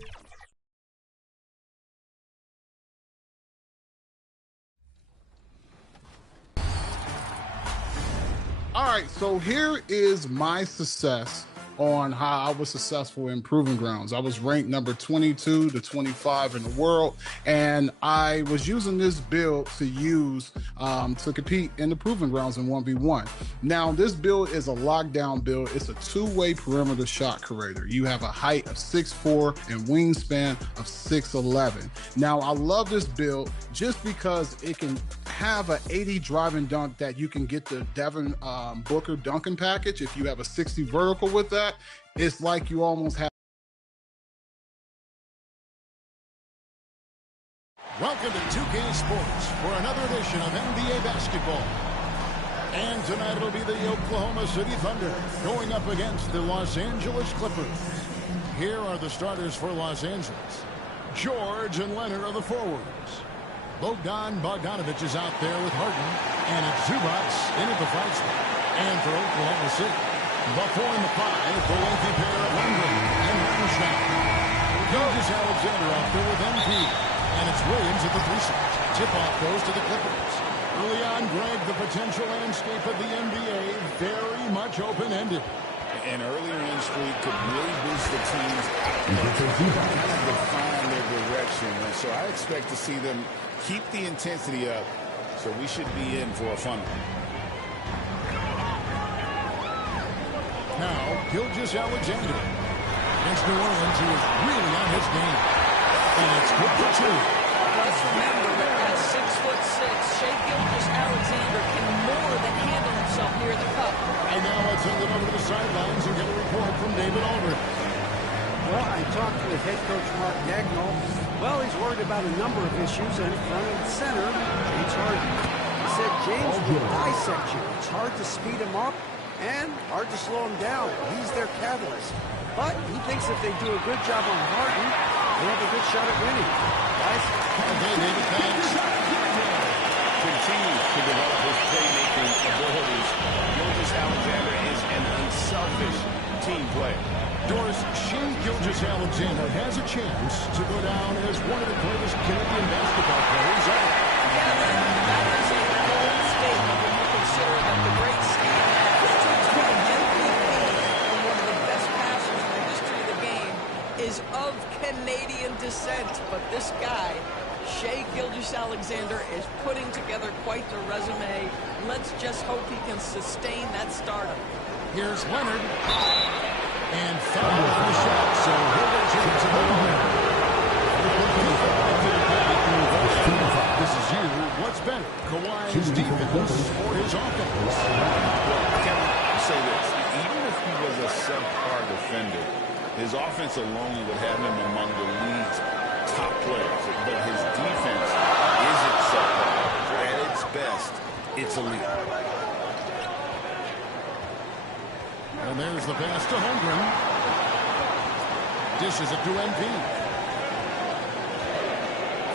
All right, so here is my success on how I was successful in Proving Grounds. I was ranked number 22 to 25 in the world, and I was using this build to use to compete in the Proving Grounds in 1v1. Now, this build is a lockdown build. It's a two-way perimeter shot creator. You have a height of 6'4" and wingspan of 6'11". Now, I love this build just because it can have an 80 drive and dunk that you can get the Devin Booker dunking package. If you have a 60 vertical with that, it's like you almost have. Welcome to 2K Sports for another edition of NBA basketball. And tonight it'll be the Oklahoma City Thunder going up against the Los Angeles Clippers. Here are the starters for Los Angeles. George and Leonard are the forwards. Bogdanovich is out there with Harden, and it's Zubats in at the fight spot. And for Oklahoma City, before in the five, the lengthy pair of Lundgren and Hartenstein. Gilgeous Alexander out there with MP, and it's Williams at the three spot. Tip-off goes to the Clippers. Early on, Greg, the potential landscape of the NBA very much open-ended. An early win streak could really boost the teams and kind of define their direction. And so I expect to see them keep the intensity up, so we should be in for a fun one. Now, Gilgeous Alexander against New Orleans, who is really on his game. And it's good for two. Let's remember that at 6'6", Shai Gilgeous-Alexander can more than handle himself near the cup. And now let's send it over to the sidelines and get a report from David Aldridge. Well, I talked with head coach Mark Dagnall. Well, he's worried about a number of issues, and front and center, James Harden. He said James will dissect you. It's hard to speed him up and hard to slow him down. He's their catalyst. But he thinks if they do a good job on Harden, they have a good shot at winning. Guys? Okay, David, thanks. Continues to develop his playmaking abilities. Gilgeous Alexander is an unselfish team player. Doris, Shai Gilgeous-Alexander has a chance to go down as one of the greatest Canadian basketball players ever. Yeah, that is a bold statement when you consider that the great Steve Nash took to an MVP and one of the best passers in the history of the game is of Canadian descent. But this guy, Shai Gilgeous-Alexander, is putting together quite the resume. Let's just hope he can sustain that stardom. Here's Leonard. And foul on the shot, so he'll return to the line. This is you. What's better, Kawhi's defense or his offense? I can say this. Even if he was a subpar defender, his offense alone would have him among the league's top players. But his defense isn't subpar. At its best, it's elite. And there's the pass to Holmgren. Dishes it to MP.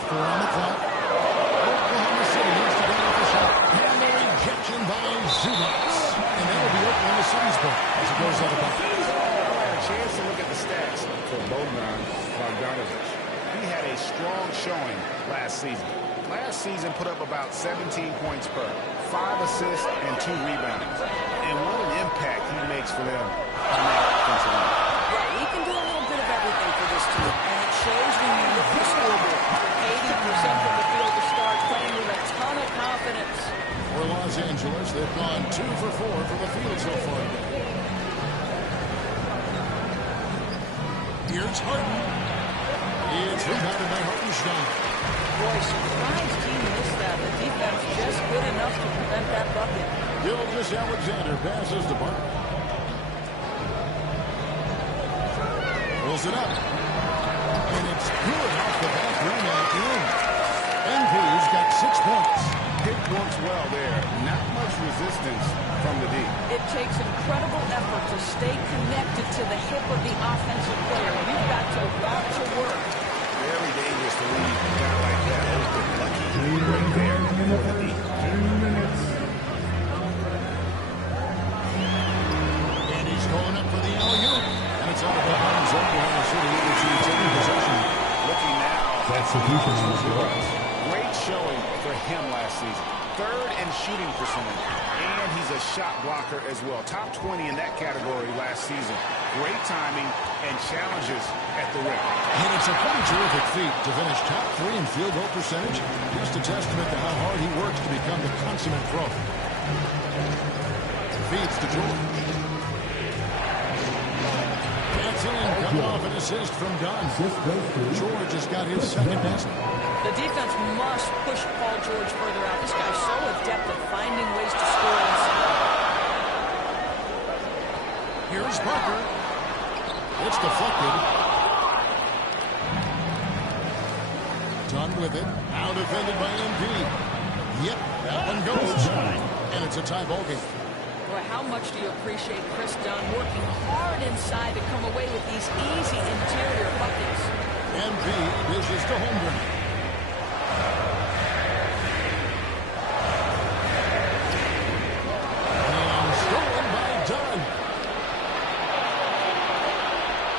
4 on the clock. Oklahoma City needs to get off the shot. And the rejection by Zubats. And that'll be Oklahoma City's ball as it goes out of bounds. I had a chance to look at the stats for Bogdanovich. He had a strong showing last season. Last season put up about 17 points per, 5 assists and 2 reboundings. And what an impact he makes for them on that offensive line. Right, he can do a little bit of everything for this team, and it shows when you look at the scoreboard. 80% from the field to start, playing with a ton of confidence. For Los Angeles, they've gone 2 for 4 from the field so far today. Here's Harden. It's rebounded by Hartenstein. Boy, surprised he missed that. The defense just good enough to prevent that bucket. Gilgeous-Alexander passes to Barton. Pulls it up. And it's good off the back rim and in. NP's got 6 points. Pick works well there. Not much resistance from the D. It takes incredible effort to stay connected to the hip of the offensive player. You've got to walk to work. Very dangerous to leave a guy like that. Open, lucky right there for the D. 10 minutes. And he's going up for the alley-oop. And it's out of the hands of Oklahoma City. Substitution on the floor. Great showing for him last season. Third in shooting percentage, and he's a shot blocker as well. Top 20 in that category last season. Great timing and challenges at the rim. And it's a pretty terrific feat to finish top 3 in field goal percentage. Just a testament to how hard he works to become the consummate pro. Feeds to George. That's in. Coming off an assist from Dunn. George has got his second basket. The defense must push Paul George further out. This guy's so adept at finding ways to score inside. Here's Parker. It's deflected. Dunn with it. Now defended by MP. Yep, that one goes. And it's a tie ball game. Boy, how much do you appreciate Chris Dunn working hard inside to come away with these easy interior buckets? MP dishes to Holmgren. And stolen by Dunn.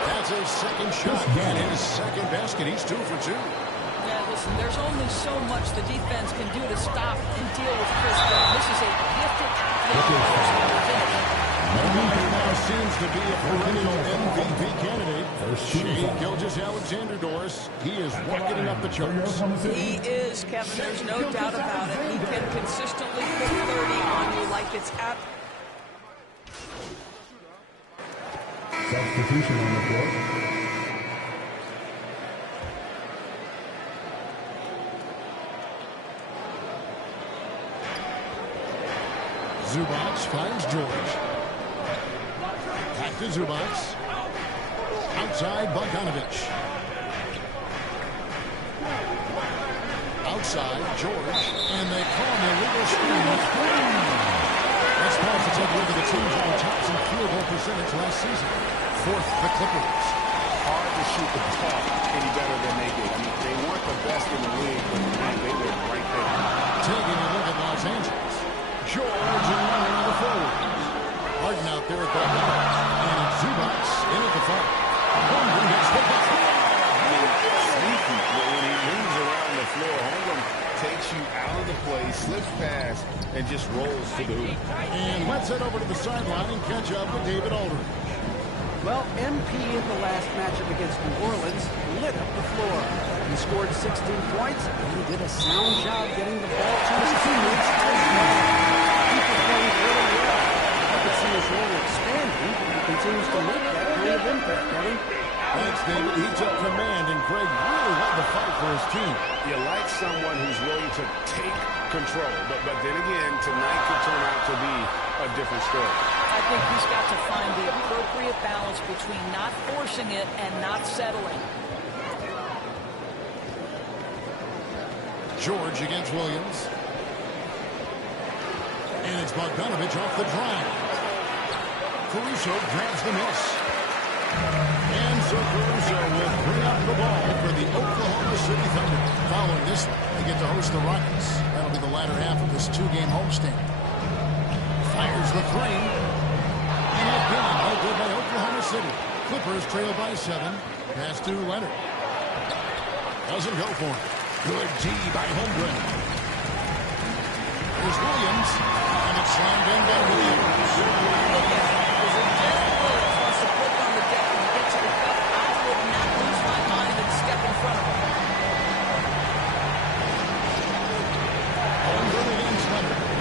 That's his second shot and his second basket. He's 2 for 2. Yeah, listen, there's only so much the defense can do to stop and deal with Chris Dunn. This is a gifted athlete. He now seems to be a perennial MVP candidate. Shea Gilgeous-Alexander, Doris. He is rocketing up the charts. He is, Kevin. There's no doubt about it. He can consistently put 30 on you like it's at. Substitution on the floor. Zubac finds George. Back to Zubac. Outside Bogdanovich. Outside George. And they call an illegal screen. Let's pause to take a look at the teams that were tops in field goal percentage last season. Fourth, the Clippers. Hard to shoot the ball any better than they did. I mean, they weren't the best in the league, but they were right there. Taking a look at Los Angeles. George and Leonard on the forward. Harden out there at the line. And it's Zubac in at the front. Holmgren gets the bucket. I mean, sneaky, but when he moves around the floor, Holmgren takes you out of the play, slips past, and just rolls to the hoop. And let's head over to the sideline and catch up with David Aldridge. Well, MP in the last matchup against New Orleans lit up the floor. He scored 16 points, and he did a sound job getting the ball to his teammates as well. He performed really well. I could see his role expanding. He continues to make that kind of impact, Kevin. Thanks, David. He took command, and Greg really led the fight for his team. You like someone who's willing to take control, but then again, tonight could turn out to be a different story. I think he's got to find the appropriate balance between not forcing it and not settling. George against Williams. And it's Bogdanovich off the drive. Caruso grabs the miss. And so Caruso will bring up the ball for the Oklahoma City Thunder. Following this, they get to host the Rockets. That'll be the latter half of this 2-game homestand. Fires the three. And again, no good by Oklahoma City. Clippers trail by 7. Pass to Leonard. Doesn't go for it. Good D by Holmgren. There's Williams. And it's slammed in by Williams.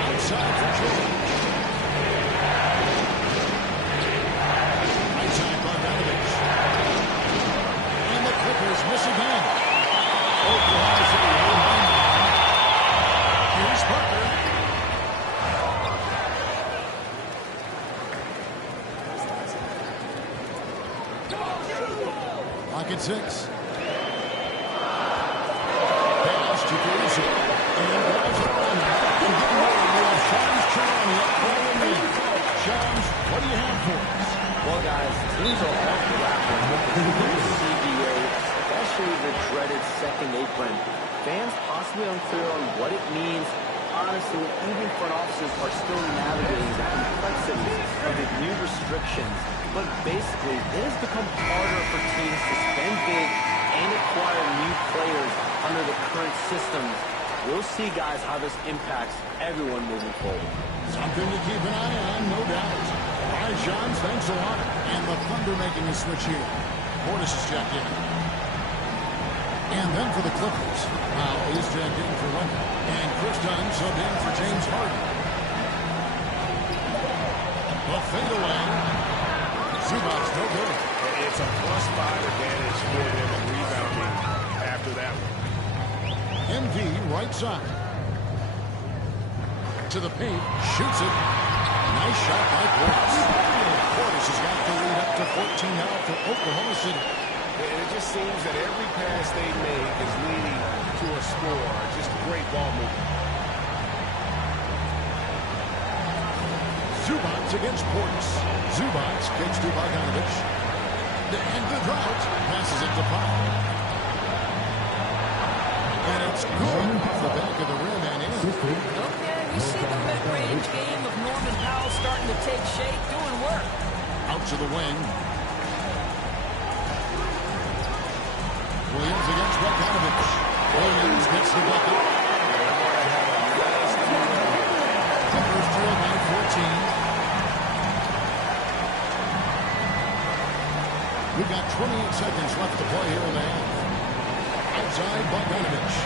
Outside for George. Right side Bogdanovich. And the Clippers miss again. Oklahoma City hold on. Here's Parker. Lock at 6. Pass to Caruso. And drives it on. Shams, what do you have for us? Well, guys, teams are off the rack with the CBA, especially the dreaded second apron. Fans possibly unclear on what it means. Honestly, even front offices are still navigating the complexities of the new restrictions. But basically, it has become harder for teams to spend big and acquire new players under the current systems, we'll see, guys, how this impacts everyone moving forward. Something to keep an eye on, no doubt. All right, Sean, thanks a lot. And the Thunder making a switch here. Portis is checked in. And then for the Clippers, he's checked in for Leonard. And Chris Dunn subbed in for James Harden. The fadeaway. Zubac's no good. It's a +5 advantage for them in rebounding after that one. MV right side. To the paint, shoots it. Nice shot by Portis. Portis has got the lead up to 14 now for Oklahoma City. It just seems that every pass they make is leading to a score. Just great ball movement. Zubac against Portis. Zubac kicks to Bogdanovich. And the drought passes it to Powell. And it's good off the back of the rim and in. Okay, we see the mid-range game of Norman Powell starting to take shape, doing work. Out to the wing. Williams against Bogdanovich. Williams gets the bucket. Clippers trail by 14. We've got 28 seconds left to play here in the half. Outside Bogdanovich.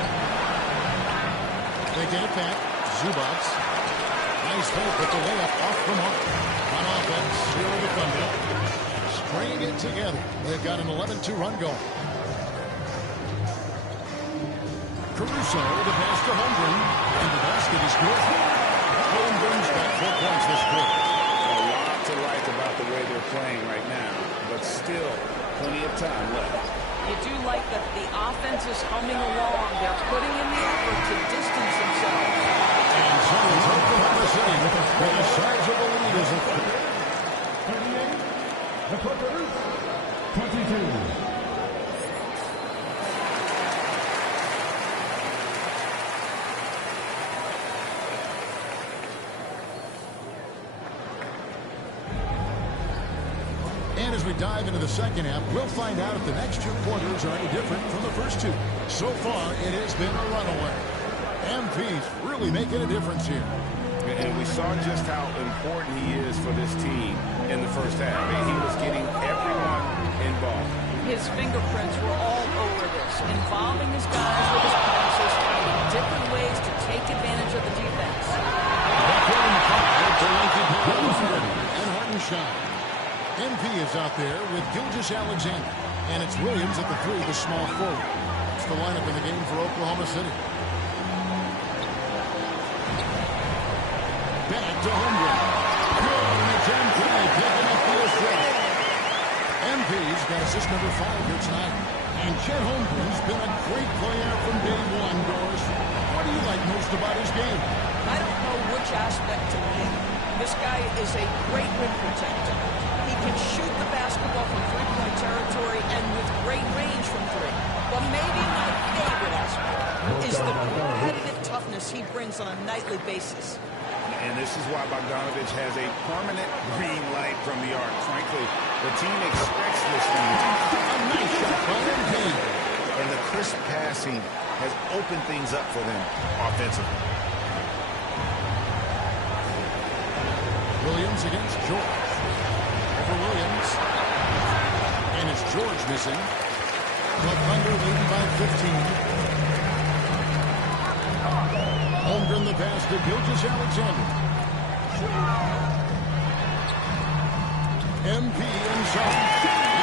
They get it back. Zubac. Nice fake with the layup off the mark. On offense, here are the Thunder. String it together. They've got an 11-2 run going. Caruso, the pass to Holmgren. And the basket is good. Holmgren's got 4 points this quarter. A lot to like about the way they're playing right now, but still plenty of time left. You do like that the offense is humming along. They're putting in the effort to distance themselves. And so is Oklahoma City with a sizable lead as a 38, the Clippers, 22. And as we dive into the second half, we'll find out if the next 2 quarters are any different from the first 2. So far, it has been a runaway. MP's really making a difference here. And we saw just how important he is for this team in the first half. He was getting everyone involved. His fingerprints were all over this, involving his guys with his passes, finding different ways to take advantage of the defense. And Harden shot. MP is out there with Gilgeous-Alexander. And it's Williams at the 3, the small forward. It's the lineup in the game for Oklahoma City. Back to Holmgren. Good attempt today, picking up the assist. MP's got assist number 5 here tonight. And Chet Holmgren's been a great player from day one, Doris. What do you like most about his game? I don't know which aspect to pick. This guy is a great rim protector. He can shoot the basketball from three-point territory and with great range from 3. But maybe my favorite aspect is the competitive toughness he brings on a nightly basis. And this is why Bogdanovich has a permanent green light from the arc. Frankly, the team expects this from him. A nice shot by MP. And the crisp passing has opened things up for them offensively. Williams against George. Over Williams. And it's George missing. The Thunder leading by 15. Holmgren the pass to Gilgeous-Alexander. MP inside.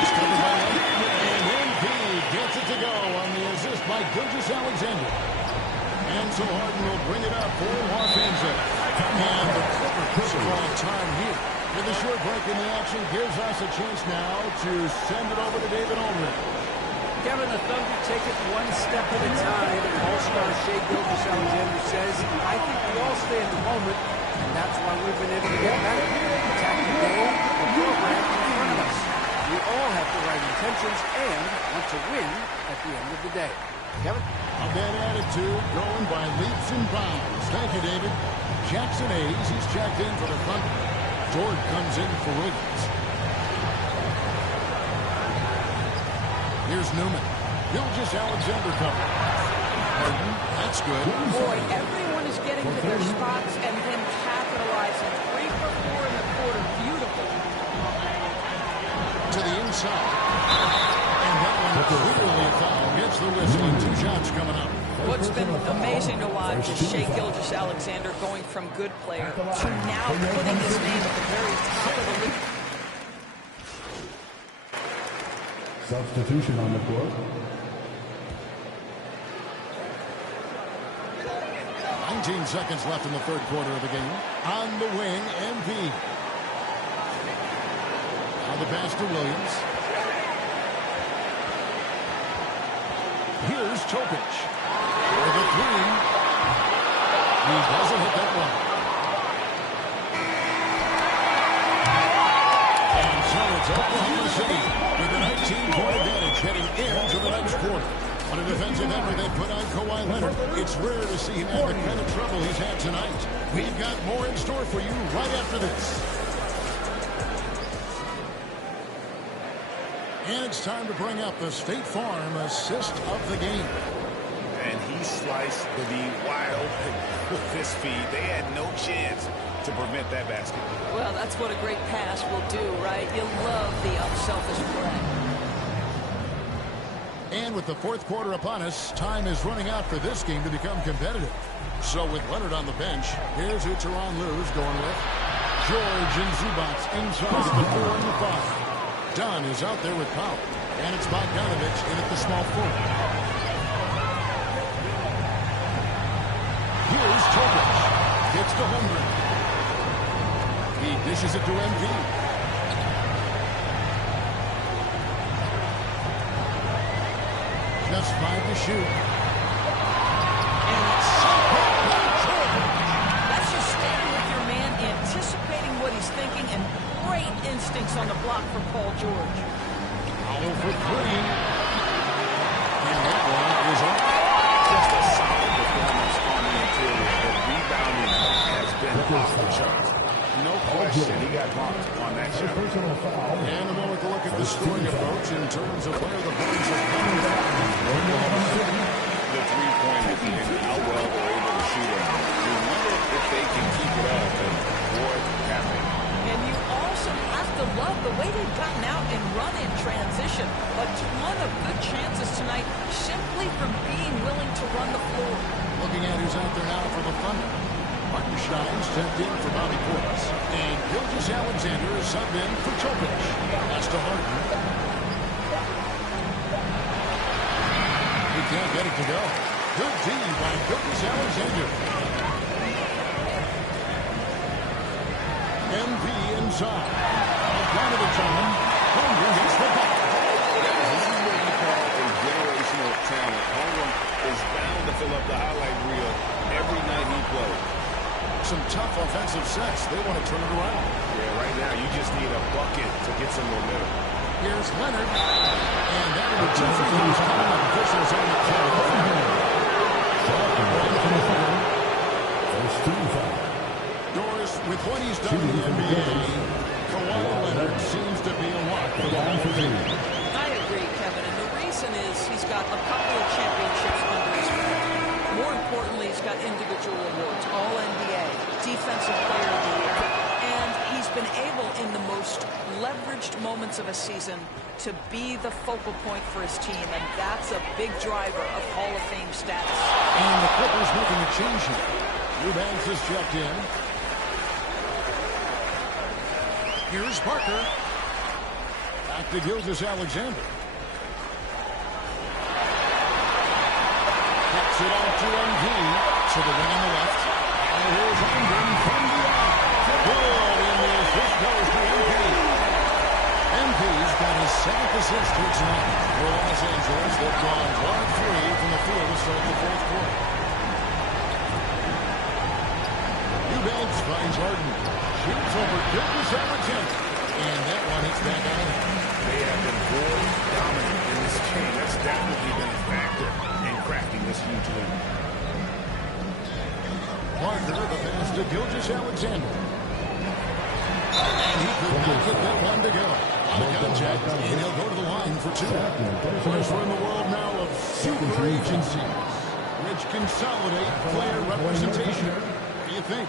He's covered by Leonard. And MP gets it to go on the assist by Gilgeous-Alexander. And so Harden will bring it up for Warfenza. And the Clippers call time here. And the short break in the action gives us a chance now to send it over to David Ulrich. Kevin, the Thunder take it one step at a time. All-star Shai Gilgeous-Alexander says, I think we all stay in the moment, and that's why we've been able to get better. Attack the game, the program in front of us. We all have the right intentions and want to win at the end of the day. Kevin? A bad attitude going by leaps and bounds. Thank you, David. Jackson Hayes, he's checked in for the Thunder. George comes in for Williams. Here's Newman. Gilgeous Alexander cover. Harden, that's good. Boy, everyone is getting to their spots and then capitalizing. 3 for 4 in the quarter. Beautiful. To the inside. And that one clearly a foul. Gets the whistle and 2 shots coming up. What's been amazing to watch is Shai Gilgeous-Alexander going from good player to now putting his name at the very top of the league. Substitution on the court. 19 seconds left in the third quarter of the game. On the wing, MV. Now the pass to Williams. Here's Topic. For the 3. He doesn't hit that one. And so it's Oklahoma City with a 19-point advantage heading into the next quarter. On a defensive effort they put on Kawhi Leonard. It's rare to see him have the kind of trouble he's had tonight. We've got more in store for you right after this. And it's time to bring up the State Farm assist of the game. And he sliced the D wide open with his feet. They had no chance to prevent that basket. Well, that's what a great pass will do, right? You love the unselfish play. And with the fourth quarter upon us, time is running out for this game to become competitive. So with Leonard on the bench, here's who Tyronn Lue's going with. George and Zubac inside the 4 and the 5. Dunn is out there with Powell. And it's Bogdanovich in at the small forward. Here's Topic. Gets to Holmgren. He dishes it to MV. Just 5 to shoot. And it's shot by George. That's just standing with your man, anticipating what he's thinking, and great instincts on the block for Paul George. Powell for 3. And that one is up. Just a solid performance on the interior. The rebounding has been off the charts. No question, he got bumped on that shot. And a moment to look at the scoring approach in terms of where the points are coming from. The three-pointers and how well they're able to shoot them. You wonder if they can keep it up, and boy, have they. And you also have to love the way they've gotten out and run in transition. A ton of good chances tonight simply from being willing to run the floor. Looking at who's out there now for the Thunder. Martin Stein stepped in for Bobby Portis. And Gilgeous Alexander is subbed in for Topic. Pass to Harden. He can't get it to go. Good D by Gilgeous Alexander. MV inside. Bogdanovich on him. Holmgren gets the back. This is what you call a generational talent. Holmgren is bound to fill up the highlight reel every night he plays. Some tough offensive sets. They want to turn it around. Yeah, right now you just need a bucket to get some momentum. Here's Leonard. And that will be 2 free throws coming up. Officials on the call. Doris, with what he's done in the NBA, Kawhi Leonard seems to be a lock for the Hall of Fame. I agree, Kevin, and the reason is he's got a couple of championships under his belt. More importantly, he's got individual awards, All-NBA, Defensive Player of the Year, and he's been able in the most leveraged moments of a season to be the focal point for his team, and that's a big driver of Hall of Fame status. And the Clippers making a change here. Eubanks has checked in. Here's Parker. Back to Gilgeous Alexander. Gets it on to MV. To the wing on the left. And here's Holmgren from the arc. Good, and the assist goes to MV. MV's got his 7th assist here tonight. For Los Angeles, they've gone 1-3 from the field to start the fourth quarter. Eubanks finds Harden. Shoots over Gilgeous Alexander. And that one hits back on him. They have been very dominant in this game. That's definitely been a factor in cracking this huge lead. Parker, the pass to Gilgeous Alexander. And he could not get that one to go. On the contact, and he'll go to the line for two. First, we're in the world now of super agencies, which consolidate player representation. What do you think?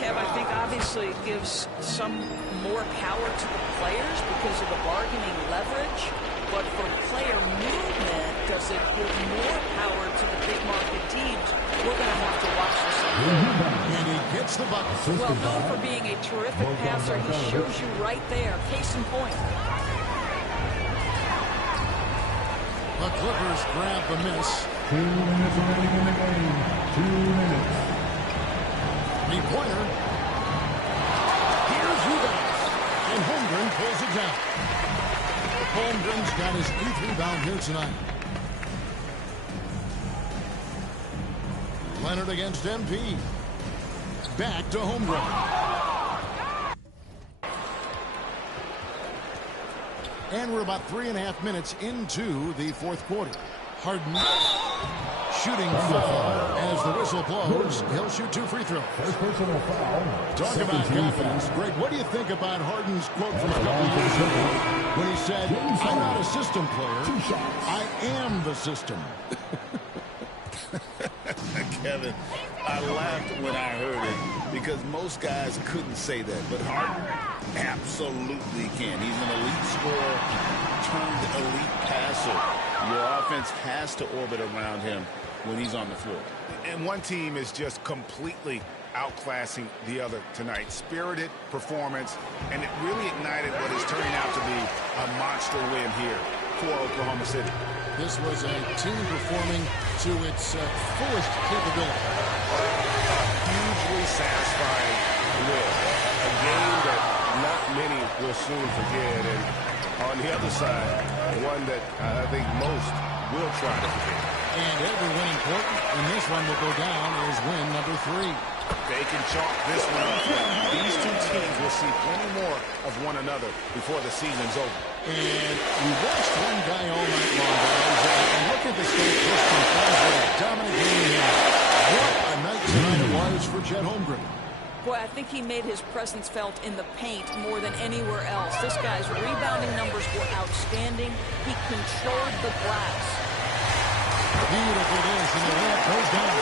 Kev, I think obviously it gives some more power to the players because of the bargaining leverage. But for player movement, does it give more power to the big market teams? We're going to have to watch this. And he gets the bucket. Well, known for being a terrific passer, he shows you right there. Case in point. The Clippers grab the miss. 2 minutes remaining in the game. 2 minutes. Three-pointer. Here's Eubanks. And Holmgren pulls it down. Holmgren's got his 8th rebound here tonight. Leonard against MP. Back to Holmgren. And we're about 3.5 minutes into the fourth quarter. Harden shooting foul as the whistle blows. He'll shoot 2 free throws. First personal foul. Talk about confidence. Greg, what do you think about Harden's quote from a couple of years ago when he said, "I'm not a system player. I am the system." Kevin, I laughed when I heard it because most guys couldn't say that, but Harden absolutely can. He's an elite scorer turned elite passer. Your offense has to orbit around him when he's on the floor. And one team is just completely outclassing the other tonight. Spirited performance, and it really ignited what is turning out to be a monster win here for Oklahoma City. This was a team performing to its fullest capability. Hugely satisfying win. A game that not many will soon forget, and on the other side, one that I think most will try to forget. And every win important, and this one will go down as win number 3. They can chalk this one up. These two teams will see plenty more of one another before the season's over. And we watched one guy all night long, guys, and look at the state this team plays with a dominant game here. What a night tonight it was for Chet Holmgren. Boy, I think he made his presence felt in the paint more than anywhere else. This guy's rebounding numbers were outstanding. He controlled the glass. Beautiful dish, and the layup goes down.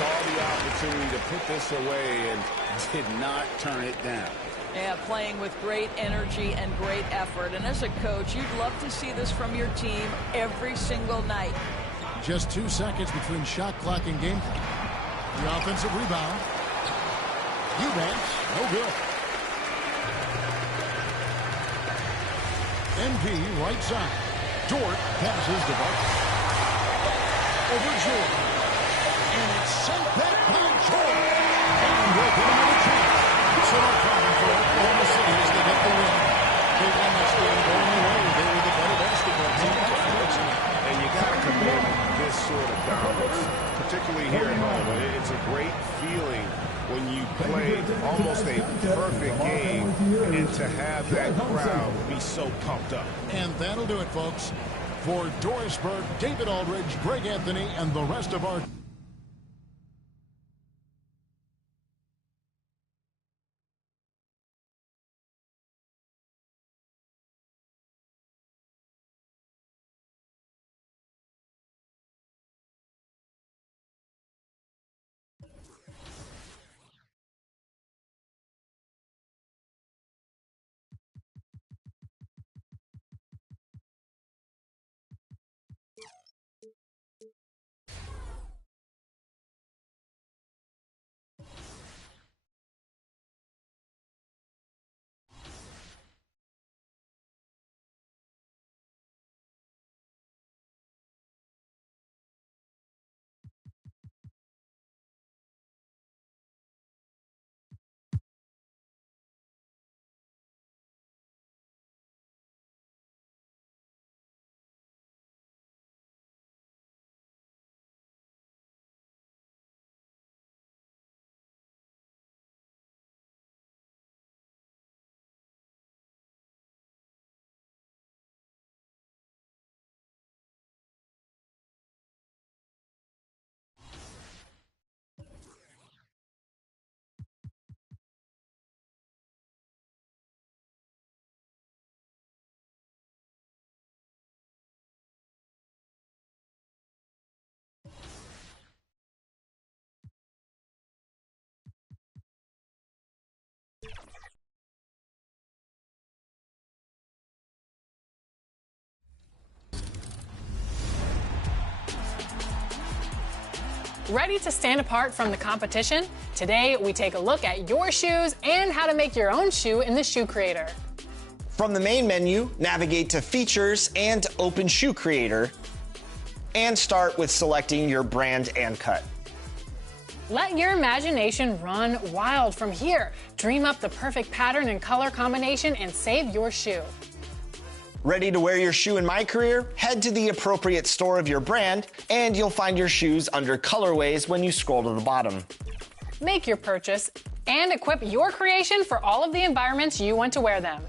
Saw the opportunity to put this away and did not turn it down. Yeah, playing with great energy and great effort. And as a coach, you'd love to see this from your team every single night. Just 2 seconds between shot clock and game clock. The offensive rebound. Eubanks, no good. MP right side. Dort passes the bucket. Over Jordan. And it's sent back by Jordan. And we'll give him another chance. So no problem for Oklahoma City as they get the win. They won this game going away. They were the better basketball team, unfortunately. And you got to commend this sort of dominance, particularly here at home. It's a great feeling when you play almost a perfect game and to have that crowd be so pumped up. And that'll do it, folks. For Doris Burke, David Aldridge, Greg Anthony, and the rest of our Ready to stand apart from the competition? Today, we take a look at your shoes and how to make your own shoe in the Shoe Creator. From the main menu, navigate to Features and open Shoe Creator, and start with selecting your brand and cut. Let your imagination run wild from here. Dream up the perfect pattern and color combination and save your shoe. Ready to wear your shoe in My Career? Head to the appropriate store of your brand, and you'll find your shoes under colorways when you scroll to the bottom. Make your purchase and equip your creation for all of the environments you want to wear them.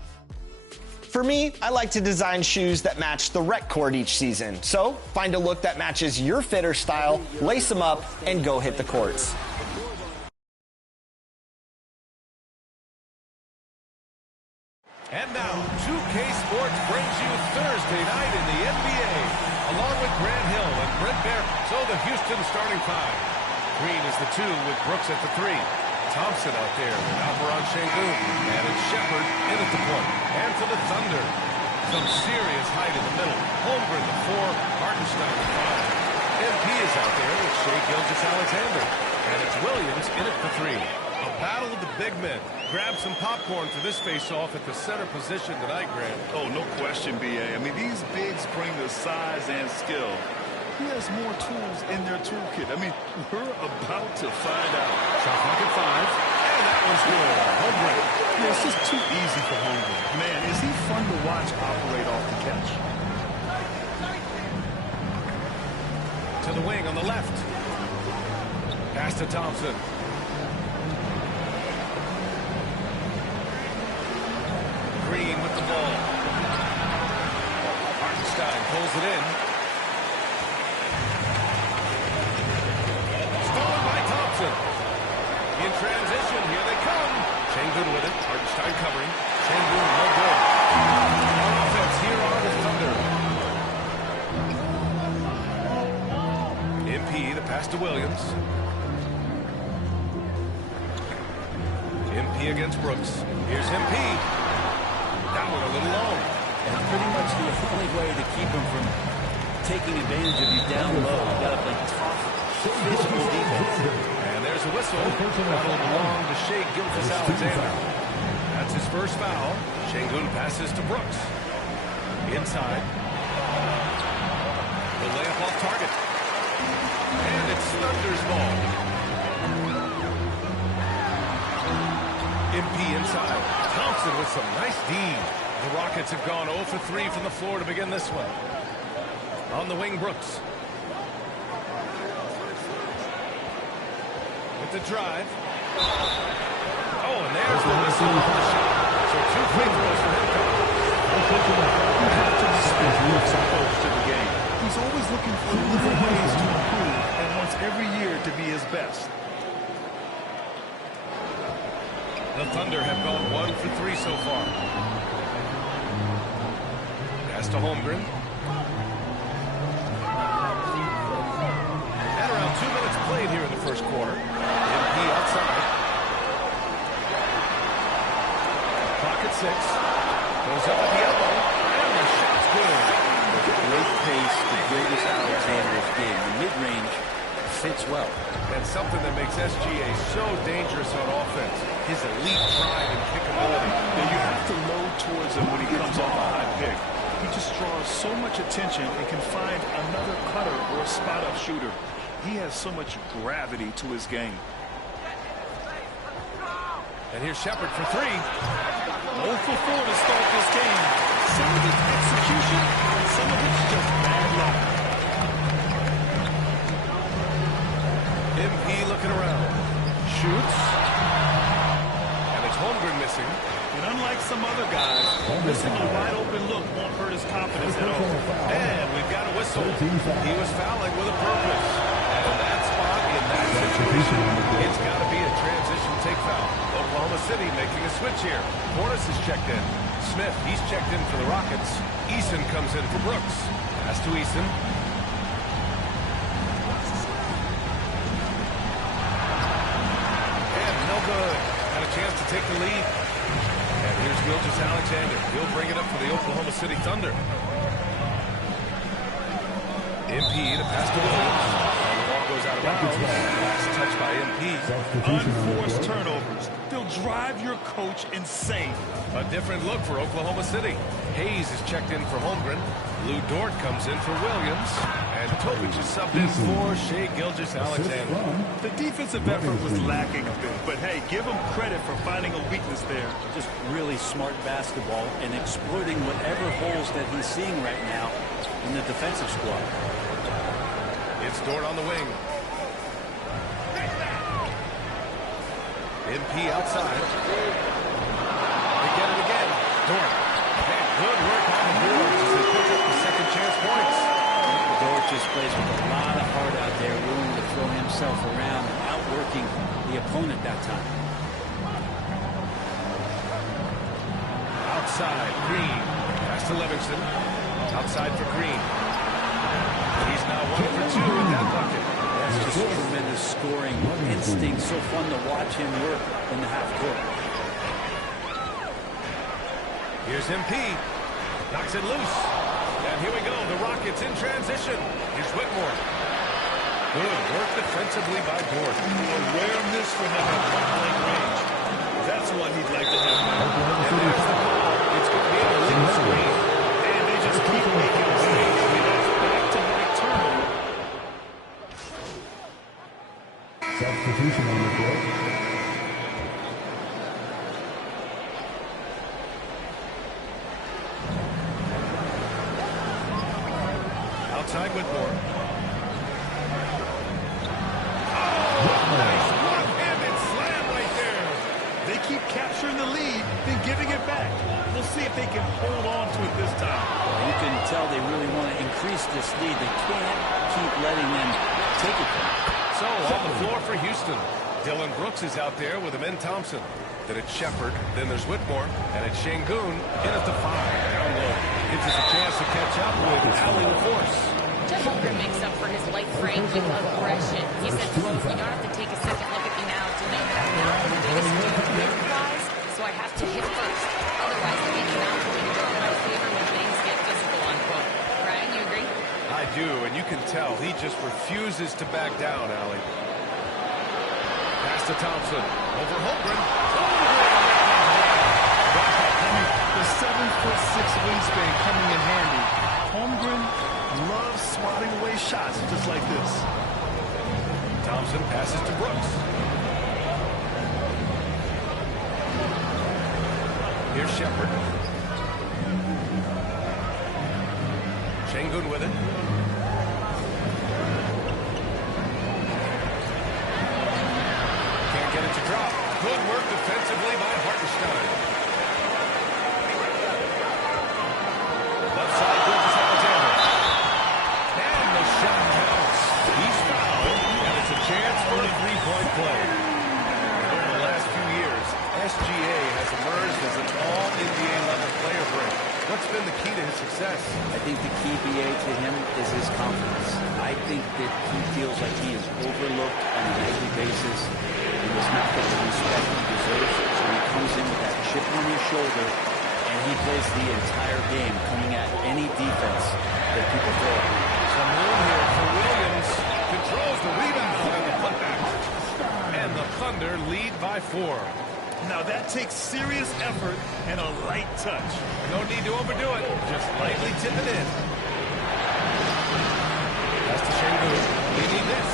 For me, I like to design shoes that match the rec court each season. So find a look that matches your fit or style, lace them up, and go hit the courts. And now, 2K Sports brings you Thursday night in the NBA. Along with Grant Hill and Brent Bear, so the Houston starting five. Green is the 2 with Brooks at the 3. Thompson out there with Alperon Şengün, and it's Shepard in at the point. And for the Thunder, some serious height in the middle. Holmgren the 4, Hartenstein the 5. MP is out there with Shai Gilgeous-Alexander. And it's Williams in at the 3. A battle of the big men. Grab some popcorn for this face-off at the center position tonight, Grant. Oh, no question, B.A. I mean, these bigs bring the size and skill. Who has more tools in their toolkit? I mean, we're about to find out. Shot clock at 5, and that one's good. Holmgren. Yeah, it's just too easy for Holmgren. Man, is he fun to watch operate off the catch. To the wing on the left. Pass to Thompson. Green with the ball. Hartenstein pulls it in. Stolen by Thompson. In transition, here they come. Şengün with it. Hartenstein covering. Şengün, no good. On offense, here are the Thunder. MP, the pass to Williams. MP against Brooks. Here's MP. That one a little long. And pretty much the only way to keep him from taking advantage of you down low. You got to play tough, physical defense. And there's a whistle. That'll belong to Shai Gilgeous-Alexander. That's his first foul. Şengün passes to Brooks. Inside. The layup off target. And it's Thunder's ball. MP inside. Thompson with some nice D. The Rockets have gone 0 for 3 from the floor to begin this one. On the wing, Brooks. With the drive. Oh, and there's the whistle on the shot. So 2 free throws for him. You have to respect Luke's approach to the game. He's always looking for little ways to improve and wants every year to be his best. The Thunder have gone 1 for 3 so far. Pass to Holmgren. And around 2 minutes played here in the first quarter. MP outside. Clock at 6. Goes up at the elbow. And the shot's good. Great pace to Gilgeous-Alexander's game. The mid-range fits well. And something that makes SGA so dangerous on offense. His elite drive and kickability. Now you have to load towards him when he comes off a high pick. He just draws so much attention and can find another cutter or a spot-up shooter. He has so much gravity to his game. And here's Shepard for 3. 0 for 4 to start this game. Some of it's execution, and some of it's just bad luck. MP looking around. Shoots. And it's Holmgren missing. And unlike some other guys, missing a wide open look won't hurt his confidence at all. And we've got a whistle. He was fouling with a purpose. And that spot in that situation, it's got to be a transition take foul. Oklahoma City making a switch here. Portis is checked in. Smith, he's checked in for the Rockets. Eason comes in for Brooks. Pass to Eason. And no good. Had a chance to take the lead. And here's Gilgeous-Alexander. He'll bring it up for the Oklahoma City Thunder. MP, the pass to Williams. And the ball goes out of of bounds. Last touch by MP. Unforced turnovers. They'll drive your coach insane. A different look for Oklahoma City. Hayes is checked in for Holmgren. Lou Dort comes in for Williams. And Topic is subbed in for Shai Gilgeous-Alexander. The defensive effort was lacking a bit, but hey, give him credit for finding a weakness there. Just really smart basketball and exploiting whatever holes that he's seeing right now in the defensive squad. It's Dort on the wing. MP outside. They get it again. Dort. And good work on the boards as they pick up the second chance points. Dort just plays with a lot of heart out there, willing to throw himself around and outworking the opponent that time. Outside, Green. Pass to Livingston. Outside for Green. He's now 1 for 2 in that bucket. That's just tremendous scoring instinct. So fun to watch him work in the half court. Here's MP. Knocks it loose. And here we go. The Rockets in transition. Here's Whitmore. Good work defensively by Dort. A rare miss for him at point-blank range. That's what he'd like to have now. And there's the ball. It's going to be a little screen. And they just keep making mistakes. I mean, that's back-to-back turnover. Substitution on the court. Outside Whitmore. Nice one-handed slam right there. They keep capturing the lead, then giving it back. We'll see if they can hold on to it this time. Well, you can tell they really want to increase this lead. They can't keep letting them take it from them. So on the floor for Houston. Dylan Brooks is out there with Amin Thompson. Then it's Shepard. Then there's Whitmore. And it's Şengün in at the 5. Down low. Gives us a chance to catch up with Allie LaForce. Jeff Holmgren makes up for his light frame with aggression. He said, quote, you don't have to take a second look at me now to know that I'm not the biggest weight-wise, so I have to hit first. Otherwise, the game's not going to go in my favor when things get physical, unquote. Ryan, you agree? I do, and you can tell he just refuses to back down, Allie. Pass to Thompson. Over Holmgren. The 7'6" wingspan coming in handy. Holmgren loves swatting away shots just like this. Thompson passes to Brooks. Here's Shepard. Şengün with it. Can't get it to drop. Good work defensively by Hartenstein. Left side, Gilgeous-Alexander. And the shot counts. He's fouled, and it's a chance for a three-point play. Over the last few years, SGA has emerged as an all-NBA level player break. What's been the key to his success? I think the key, BA, to him is his confidence. I think that he feels like he is overlooked on a daily basis. He does not get the respect he deserves, so he comes in with that chip on his shoulder, and he plays the entire game, coming at any defense that people throw at him. Some room here for Williams. Controls the rebound and the putback. And the Thunder lead by 4. Now that takes serious effort and a light touch. No need to overdo it. Just lightly tip it in. That's to Şengün. We need this.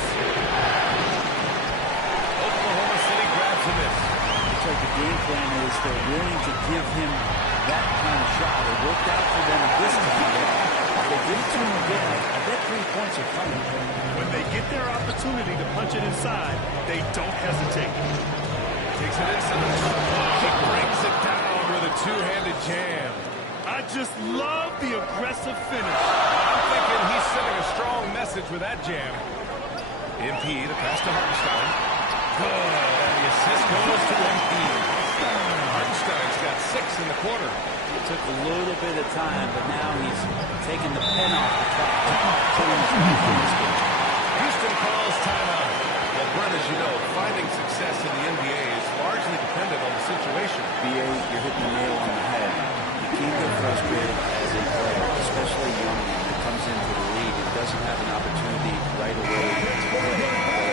Oklahoma City grabs a miss. Looks like the game plan is they're willing to give him that kind of shot. It worked out for them this time. If they give it to him again, I bet 3 points are coming. When they get their opportunity to punch it inside, they don't hesitate. Takes it inside. He brings it down with a two-handed jam. I just love the aggressive finish. I'm thinking he's sending a strong message with that jam. MP, the pass to Hartenstein. Good, and the assist goes to MP. Hartenstein's got 6 in the quarter. It took a little bit of time, but now he's taking the pen off the clock. Houston calls timeout. Well, Brent, as you know, finding success in the NBA is largely dependent on the situation. BA, you're hitting the nail on the head. You can't get frustrated as a player, especially a young man that comes into the league and doesn't have an opportunity right away to play.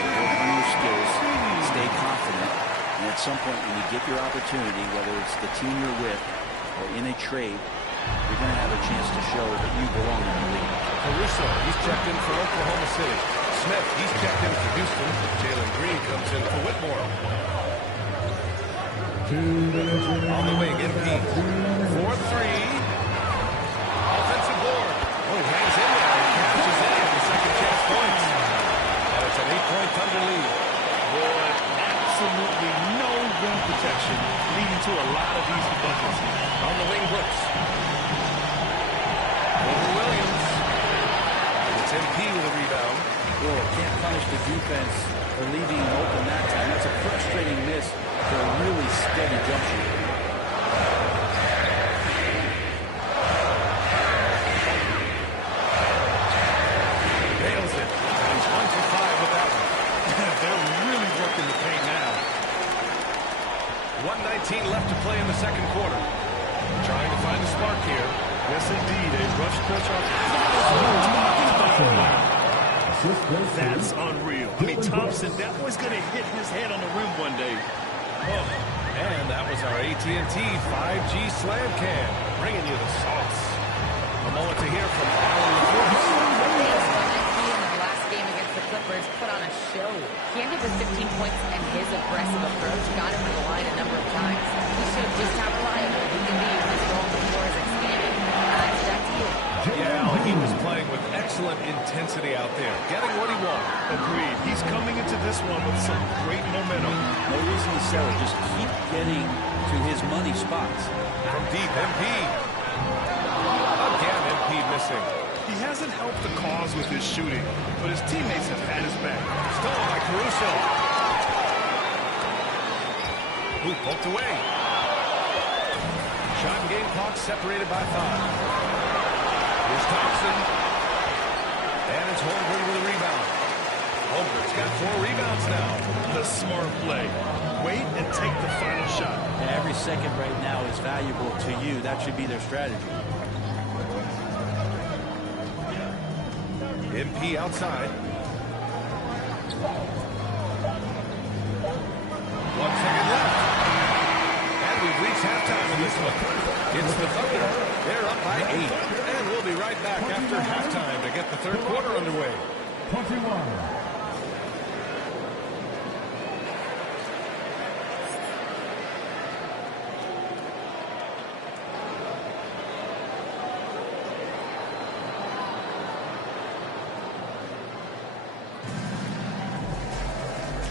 At some point, when you get your opportunity, whether it's the team you're with or in a trade, you're going to have a chance to show that you belong in the league. Caruso, he's checked in for Oklahoma City. Smith, he's checked in for Houston. Jalen Green comes in for Whitmore. On the wing, MP. 4-3. Offensive board. Oh, hangs in there and cashes in the second chance points. And it's an 8-point Thunder lead. Boy, absolutely no rim protection, leading to a lot of easy buckets. On the wing, Brooks. Over Williams. It's MP with a rebound. Well, can't punish the defense for leaving him open that time. That's a frustrating miss for a really steady jump shooter. Nails it. And he's 1 for 5 with that one. They're really working the paint now. 1:19 left to play in the second quarter. Trying to find a spark here. Yes, indeed. A rough stretch off. That's unreal. I mean, Thompson, that boy's going to hit his head on the rim one day. Oh, and that was our AT&T 5G Slam Cam, bringing you the sauce. A moment to hear from Alan LaForce. He in the last game against the Clippers put on a show. He ended with 15 points, and his aggressive approach got him to the line a number of times. He showed just how reliable he can be when his role on the floor is expanded. Back to you. Yeah, he was playing with excellent intensity out there, getting what he wanted. Agreed. He's coming into this one with some great momentum. No reason to sell it. Just keep getting to his money spots. From deep, MP. Again, MP missing. He hasn't helped the cause with his shooting, but his teammates have had his back. Stolen by Caruso. Who poked away. Shot and game clock separated by 5. Here's Thompson. And it's Holmgren with a rebound. Holmgren's got 4 rebounds now. The smart play. Wait and take the final shot. And every second right now is valuable to you. That should be their strategy. MP outside. 1 second left. And we've reached halftime in this one. It's the Thunder. They're up by 8. And we'll be right back after halftime to get the third quarter underway. 21.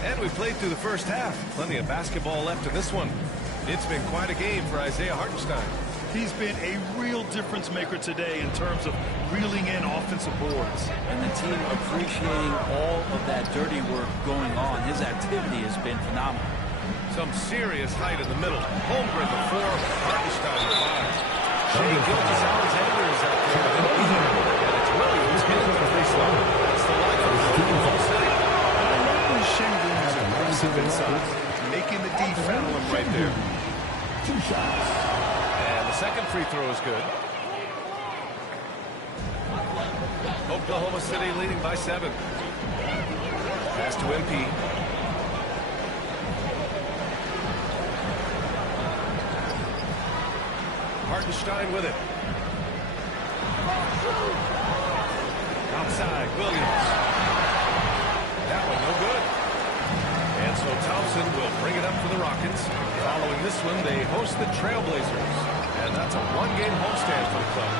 And we played through the first half. Plenty of basketball left in this one. It's been quite a game for Isaiah Hartenstein. He's been a real difference maker today in terms of reeling in offensive boards. And the team appreciating all of that dirty work going on. His activity has been phenomenal. Some serious height in the middle. Holmgren the 4, Hartenstein the 5. Shea Gilgeous-Alexander is out there. And it's Williams hitting the free throw. That's the line for Oklahoma City. I love when Shea is aggressive inside, making the D foul him right there. 2 shots. And the second free throw is good. Oklahoma City leading by 7. Pass to MP. Hartenstein with it. Outside, Williams. That one no good. And so Thompson will bring it up for the Rockets. Following this one, they host the Trailblazers. And that's a 1-game homestand for the club.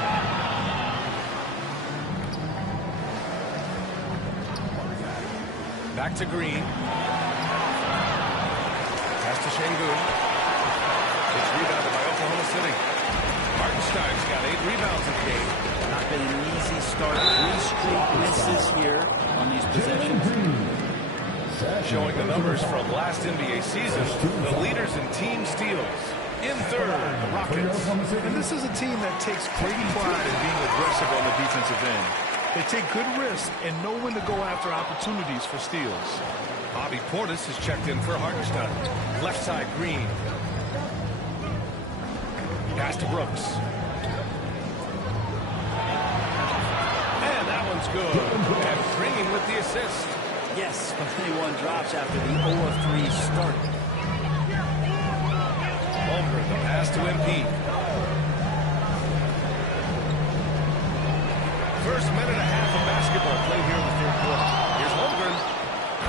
Back to Green. Pass to Şengün. It's rebounded by Oklahoma City. Hartenstein's got 8 rebounds in the game. Not been an easy start. 3 straight misses here on these possessions. Showing the numbers from last NBA season, the leaders in team steals. In third, the Rockets. And this is a team that takes great pride in being aggressive on the defensive end. They take good risks and know when to go after opportunities for steals. Bobby Portis is checked in for Hartenstein. Left side, Green. Pass to Brooks. And that one's good. And Green with the assist. Yes, but 21 drops after the 0-3 start. Pass to MP. First minute and a half of basketball played here in the third quarter. Here's Holmgren.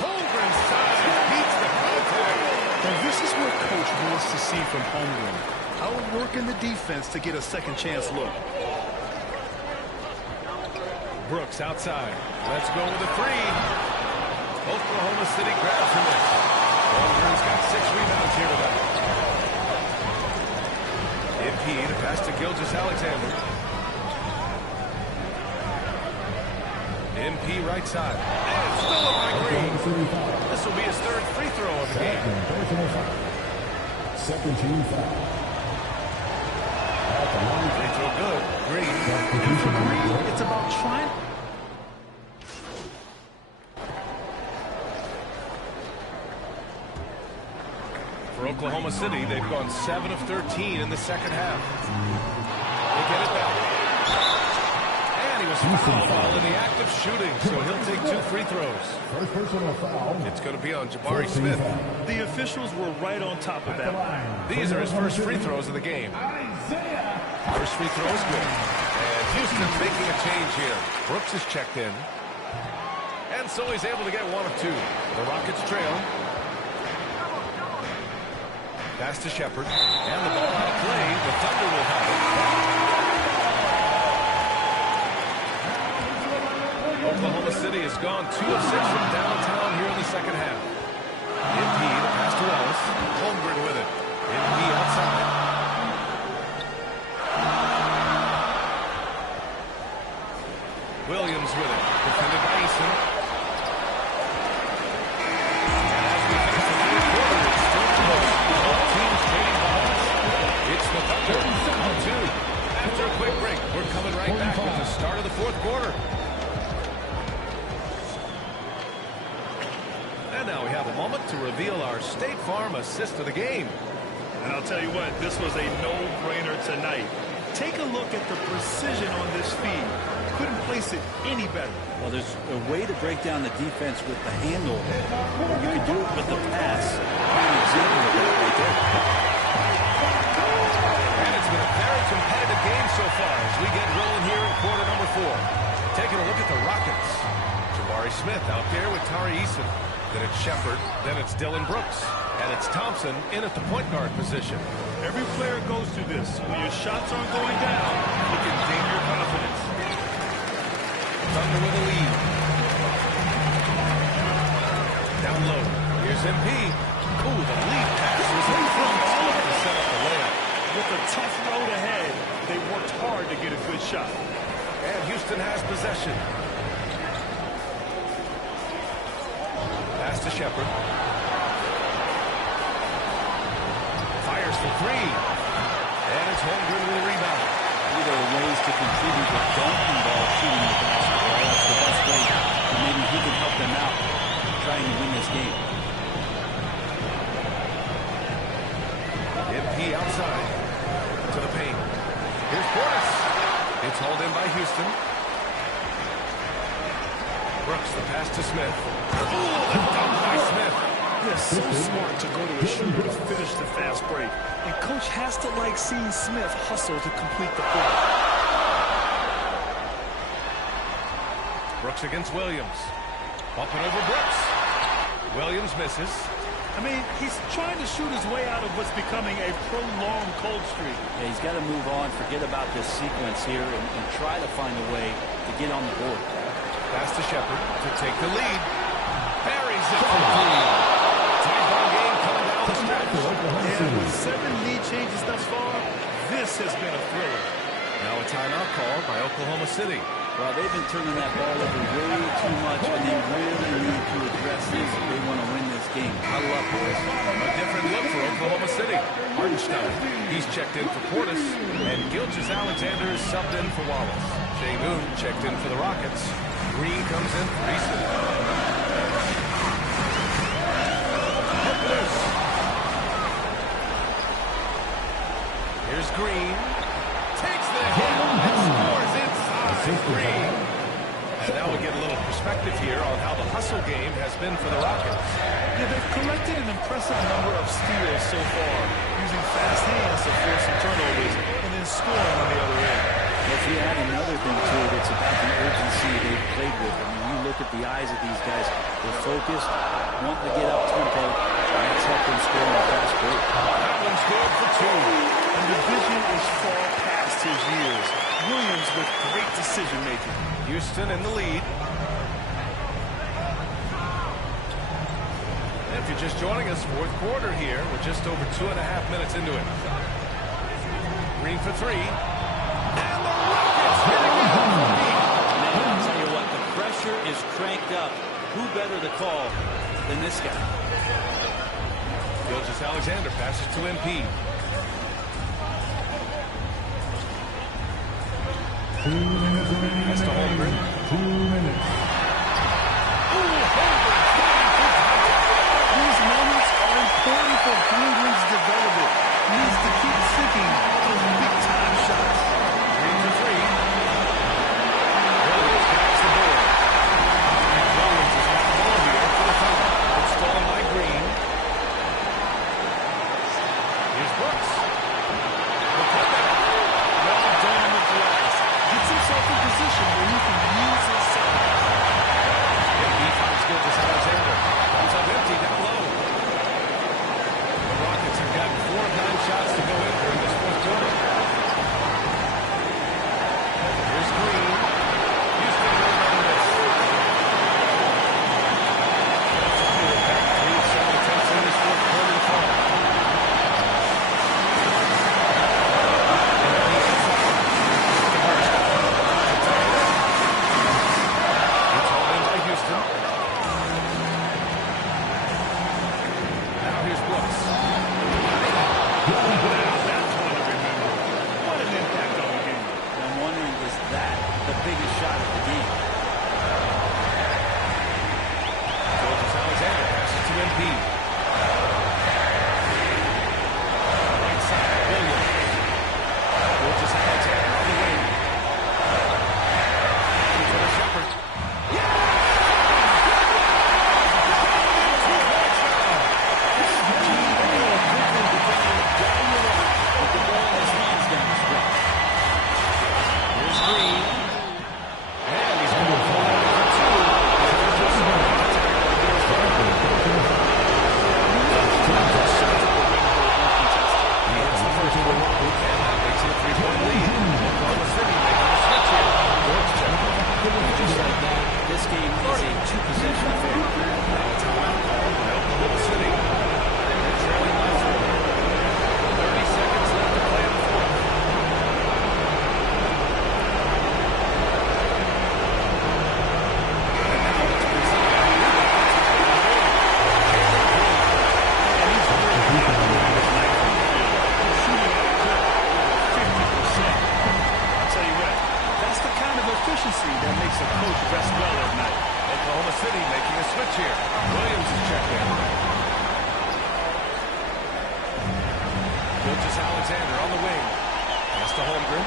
Holmgren's size beats the contact. And this is what Coach wants to see from Holmgren. Outworking the defense to get a second chance look. Brooks outside. Let's go with a three. Oklahoma City grabs the miss. Holmgren's got 6 rebounds here tonight. MP to pass to Gilgeous-Alexander. MP right side. And stolen by Green. This will be his 3rd free throw of the game. Second team foul. Free throw good. Green. And for Green, it's about trying. For Oklahoma City, they've gone 7 of 13 in the second half. They get it back. And he was fouled while in the act of shooting, so he'll take 2 free throws. First personal foul. It's going to be on Jabari Smith. The officials were right on top of that. These are his first free throws of the game. First free throw is good. And Houston's making a change here. Brooks is checked in. And so he's able to get 1 of 2. The Rockets trail. Pass to Shepard. And the ball out of play. The Thunder will have it. Oklahoma City has gone 2 of 6 from downtown here in the second half. MP to pass to Ellis. Holmgren with it. MP outside. Williams with it. Defended by Eason. As we finish the third quarter, it's still close. All teams trading balls. It's the Thunder on 2. After a quick break, we're coming right back with the start of the fourth quarter. And now we have a moment to reveal our State Farm assist of the game. And I'll tell you what, this was a no-brainer tonight. Take a look at the precision on this feed. Couldn't place it any better. Well, there's a way to break down the defense with the handle. You can do it with the pass. An example of that right there. And it's been a very competitive game so far as we get rolling here in quarter number 4. Taking a look at the Rockets. Jabari Smith out there with Tari Eason. Then it's Shepard. Then it's Dylan Brooks. And it's Thompson in at the point guard position. Every player goes through this. When your shots aren't going down, you can ding your confidence. Thunder with a lead. Down low. Here's MP. Ooh, the lead pass was in front to set up the layup. With a tough road ahead, they worked hard to get a good shot. And Houston has possession. Pass to Shepard. Fires for 3. And it's Holmgren with a rebound. There are ways to contribute that don't involve shooting the basketball. That's the best way. And maybe he can help them out trying to win this game. MP outside to the paint. Here's Portis. It's hauled in by Houston. Brooks, the pass to Smith. Ooh, the dunk by Smith. They're so smart to go to a shooter to finish the fast break. And Coach has to like seeing Smith hustle to complete the play. Brooks against Williams. Up and over Brooks. Williams misses. I mean, he's trying to shoot his way out of what's becoming a prolonged cold streak. Yeah, he's got to move on, forget about this sequence here, and try to find a way to get on the board. Pass to Shepard to take the lead. Buries it for 3. Tie ball game coming down the stretch. And with 7 lead changes thus far, this has been a thriller. Now a timeout called by Oklahoma City. Well, they've been turning that ball over way too much, and they really need to address this if they want to win this game. Huddle up, boys. A different look for Oklahoma City. Hardenstein, he's checked in for Portis, and Gilgeous-Alexander is subbed in for Wallace. Shea Moon checked in for the Rockets. Green comes in for Easton. Here's Green. Takes the hit and scores inside. Green. And now we get a little perspective here on how the hustle game has been for the Rockets. Yeah, they've collected an impressive number of steals so far, using fast hands to force some turnovers and then scoring on the other end. If you add another thing to it, it's about the urgency they've played with. I mean, you look at the eyes of these guys. They're focused, wanting to get up tempo, and that's helped them score on a fast break. That one's good for two. And the vision is far past his years. Williams with great decision-making. Houston in the lead. And if you're just joining us, fourth quarter here. We're just over 2.5 minutes into it. Green for three. And the Rockets hit again from deep. Man, I'll tell you what, the pressure is cranked up. Who better to call than this guy? Gilgeous-Alexander passes to MP. 2 minutes remaining in the game. 2 minutes. These moments are important for Holmgren's development. He needs to keep sinking those big-time shots. 3 for 3. Williams grabs the board. Williams has got the ball here for the foul. It's stolen by Green. Here's Brooks. We'll cut that. Well done on the glass. Gets himself in position where he can use his size. MP finds Gilgeous-Alexander. Comes up empty down low. The Rockets have got 4 of 9 shots to go in during this fourth quarter. Here's Green. Houston with another miss. That's a cool back 3 of 7 attempts in this fourth quarter to fall. It's all in by Houston. Now here's Brooks. That's one to remember. What an impact on the game. And I'm wondering, is that the biggest shot of the game? Gilgeous-Alexander passes to MP. Right side, Williams. Gilgeous-Alexander on the wing. To the Shepherd. With the ball in his hands down the stretch. Here's Green. And he's going to pull out for two. He hits the first one. And that makes it a 3-point lead. Oklahoma City making a switch here. Just like that, this game is a two-possession affair. Now a timeout call by Oklahoma City. They're trailing by 4. 30 seconds left to play in the fourth. And now it's presented by the And he's very confident in his night from the field. He's shooting at a clip over 50%. I'll tell you what, that's the kind of efficiency that makes a coach rest well at night. Oklahoma City making a switch here. Williams is checked in. Gilgeous-Alexander on the wing. Pass to Holmgren.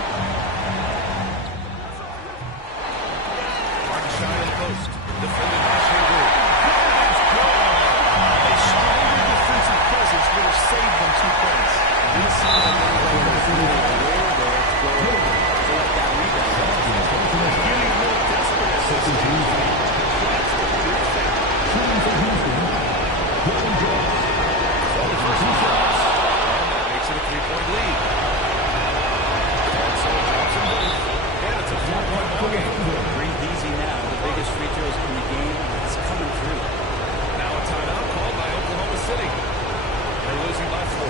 Martin Shine in the post. Defended by Shingu. A stronger defensive presence would have saved them 2 points. Didn't seem like anybody was really aware there to go collect that rebound. Getting real desperate at this stage. That's the big factor. Shooting for Houston. Kevin Jones. That makes it a 3-point lead. So it drops them both. And it's a 4-point ball game. Breathe easy now. The biggest free throws in the game is coming through. Now a timeout called by Oklahoma City. They're losing by 4.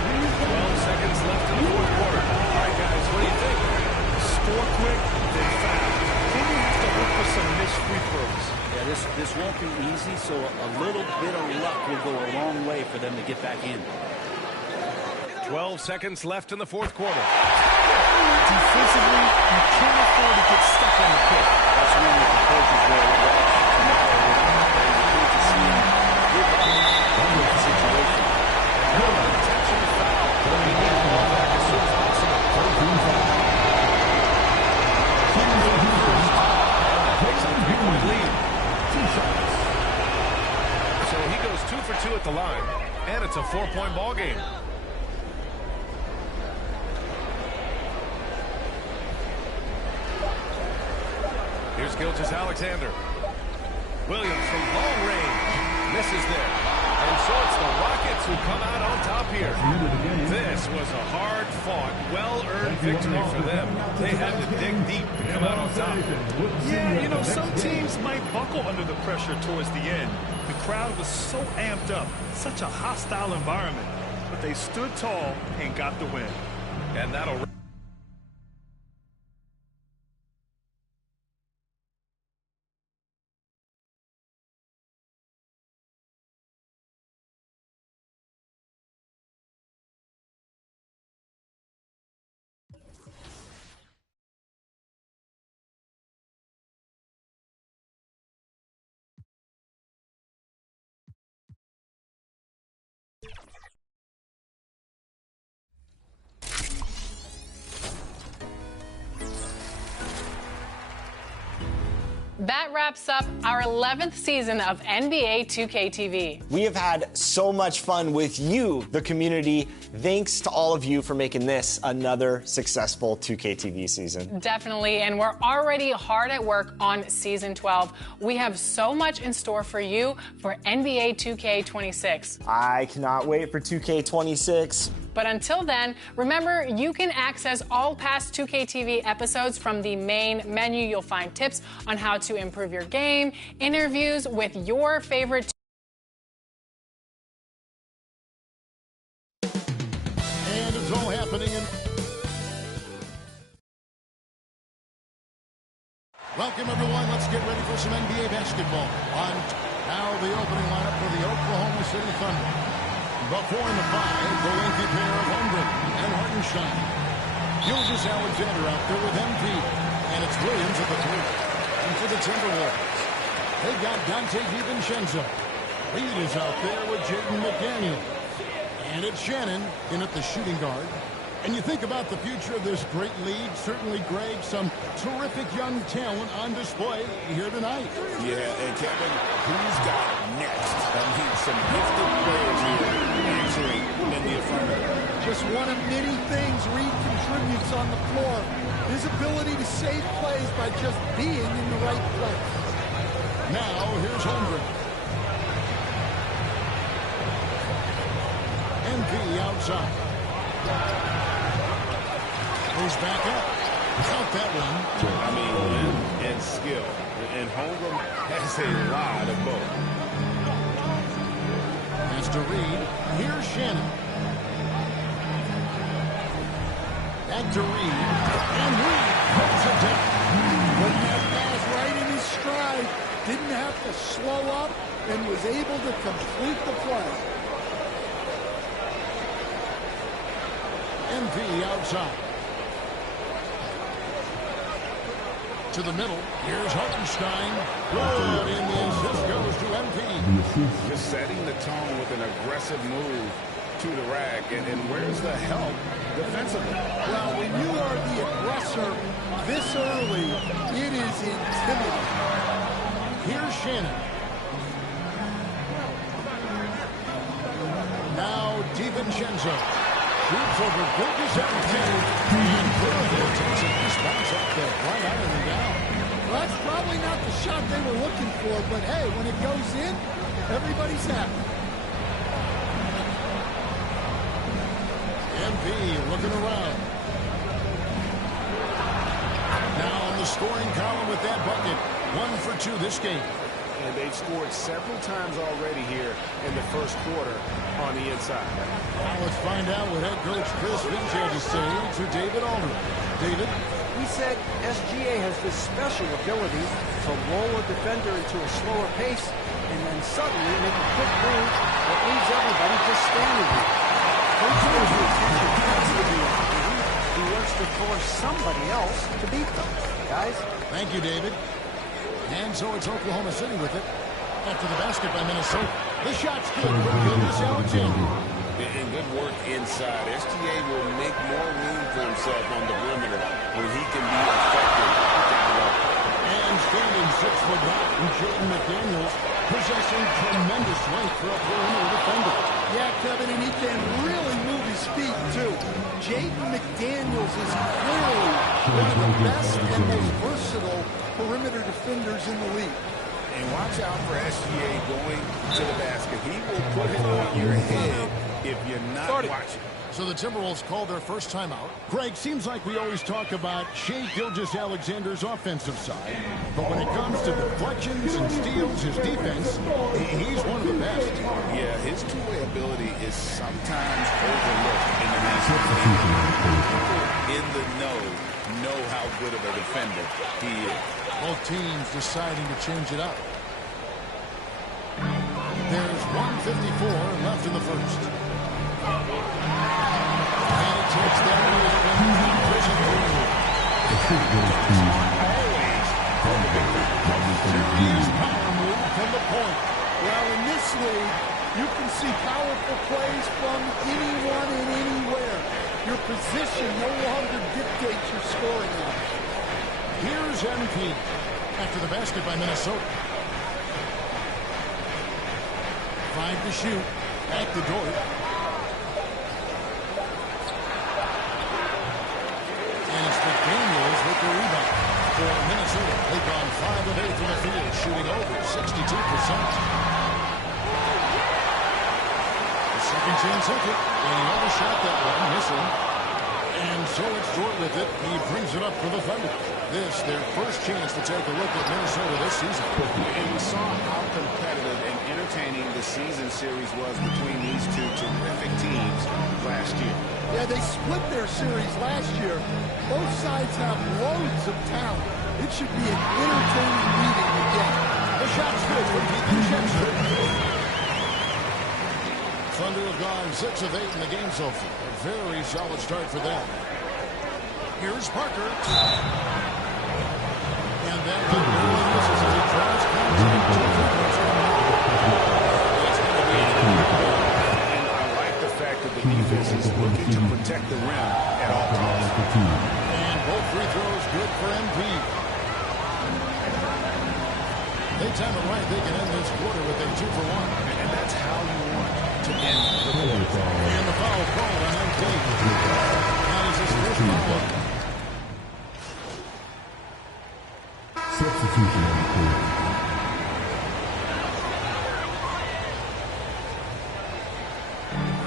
12 seconds left in the fourth quarter. All right, guys, what do you think? Score quick, then foul. Then you have to look for some missed free throws. Yeah, this won't be easy, so a little bit of luck will go a long way for them to get back in. 12 seconds left in the fourth quarter. Defensively, you can't afford to get stuck on the pick. That's one that the coaches will watch tomorrow. They hate to see him give up in that situation. Intentional foul. We need the ball back as soon as possible. 13 fouls. Shooting for Houston. And that makes at the line, and it's a 4-point ball game. Here's Gilgeous-Alexander. Williams from long range. Misses there. And so it's the Rockets who come out on top here. This was a hard-fought, well-earned victory for them. They had to dig deep to come out on top. Yeah, you know, some teams might buckle under the pressure towards the end. The crowd was so amped up, such a hostile environment. But they stood tall and got the win. And that'll... That wraps up our 11th season of NBA 2K TV. We have had so much fun with you, the community. Thanks to all of you for making this another successful 2K TV season. Definitely, and we're already hard at work on Season 12. We have so much in store for you for NBA 2K26. I cannot wait for 2K26. But until then, remember, you can access all past 2K TV episodes from the main menu. You'll find tips on how to improve your game, interviews with your favorite. And it's all happening in... Welcome, everyone. Let's get ready for some NBA basketball. On now the opening lineup for the Oklahoma City Thunder. Before in the 5, the lengthy pair of Holmgren and Hartenstein. Gilgeous-Alexander out there with MP. And it's Williams at the 3. And for the Timberwolves, they got Dante DiVincenzo. Reed is out there with Jaden McDaniel. And it's Shannon in at the shooting guard. And you think about the future of this great league, certainly, Greg, some terrific young talent on display here tonight. Yeah, and Kevin, who's got next? I mean, some gifted players here answering in the affirmative. Just one of many things Reed contributes on the floor. His ability to save plays by just being in the right place. Now, here's Holmgren. MP outside. Goes back up. Count that one. I mean, length and skill. And Holmgren has a lot of both. Pass to Reed. Here's Shannon. Back to Reed. And Reed puts it down. Putting that pass right in his stride. Didn't have to slow up and was able to complete the play. MP outside. To the middle. Here's Hartenstein. Good. And the assist goes to MP. Just setting the tone with an aggressive move to the rack. And where's the help defensively? Well, when you are the aggressor this early, it is intimidating. Here's Shannon. Now DiVincenzo. Shoots over Gilgeous-Alexander. And good. Takes a nice bounce up there. Right iron and down. Well, that's probably not the shot they were looking for, but hey, when it goes in, everybody's happy. MP looking around. Now on the scoring column with that bucket. 1 for 2 this game. And they've scored several times already here in the first quarter on the inside. Now let's find out what head coach Chris Finch had to say to David Aldridge. David? He said SGA has this special ability to lull a defender into a slower pace and then suddenly make a quick move that leaves everybody just standing there. Coach knows the attention has to be on him. He wants to force somebody else to beat them. Guys? Thank you, David. And so it's Oklahoma City with it. After the basket by Minnesota. The shot's good from Gilgeous-Alexander. And good work inside. SGA will make more room for himself on the perimeter when he can be effective down low. And standing 6-foot guy, Jaden McDaniels, possessing tremendous length for a perimeter defender. Yeah, Kevin, and he can really move his feet, too. Jaden McDaniels is clearly one of the best and most versatile perimeter defenders in the league. And watch out for SGA going to the basket. He will put it on your head if you're not watching. So the Timberwolves called their first timeout. Greg, seems like we always talk about Shai Gilgeous-Alexander's offensive side. But when it comes to deflections and steals, his defense, he's one of the best. Yeah, his two-way ability is sometimes overlooked in the league. People in the know how good of a defender he is. Both teams deciding to change it up. There's 1:54 left in the first. And it takes that away from the prison rule. Always power move from the point. Well, in this league, you can see powerful plays from anyone and anywhere. Your position no longer dictates your scoring average. Here's MP after the basket by Minnesota. 5 to shoot. Back to Dort. And it's McDaniels with the rebound for Minnesota. They've gone 5 of 8 from the field, shooting over 62%. The second chance effort, and he overshot that one, missing. And so it's Dort with it. He brings it up for the Thunder. This, their first chance to take a look at Minnesota this season. And we saw how competitive and entertaining the season series was between these two terrific teams last year. Yeah, they split their series last year. Both sides have loads of talent. It should be an entertaining meeting again. The shot's good from DiVincenzo. Thunder have gone 6 of 8 in the game so far. A very solid start for them. Here's Parker. And then he barely misses as he tries contact. And I like the fact that the defense is looking to protect the rim at all times. And both free throws good for MP. They time it right. They can end this quarter with a 2 for 1. And that's how you want to end the quarter. And the foul call on MP. That is his first foul. Substitution on the court.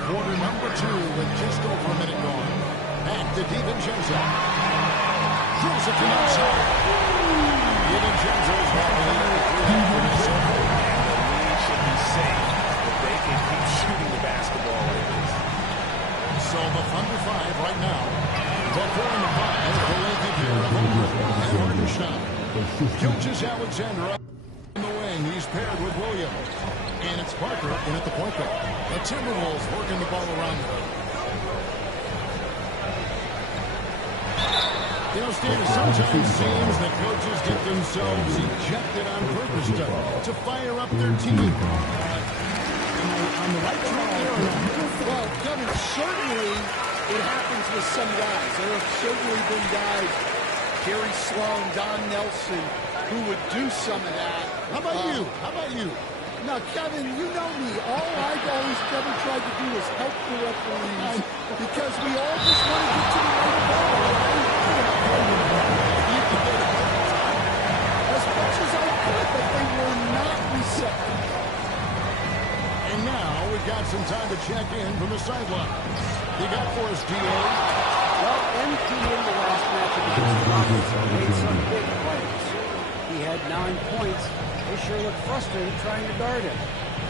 Quarter number 2 with just over a minute gone. Back to DiVincenzo. Drills it to the outside. DiVincenzo's got the lead. And the lead should be safe if they can keep shooting the basketball. So the Thunder 5 right now. The 4 and the 5. The lengthy pair of Holmgren and Hartenstein. Gilgeous-Alexander up in the wing. He's paired with Williams. And it's Parker in at the point guard. The Timberwolves working the ball around them. You know, Steve, it sometimes seems that coaches get themselves ejected on purpose to fire up their team. On the right track there. Well, Kevin, certainly it happens with some guys. There have certainly been guys, Gary Sloan, Don Nelson, who would do some of that. How about you? How about you? Now, Kevin, you know me. All I've always, Kevin, tried to do is help the referees because we all just want to get to the right ball, right? As much as I could, but they were not receptive. And now we've got some time to check in from the sidelines. You got for us, D.A. Well, MP in the last match against the Rockets made some big plays. He had 9 points. They sure looked frustrated trying to guard him.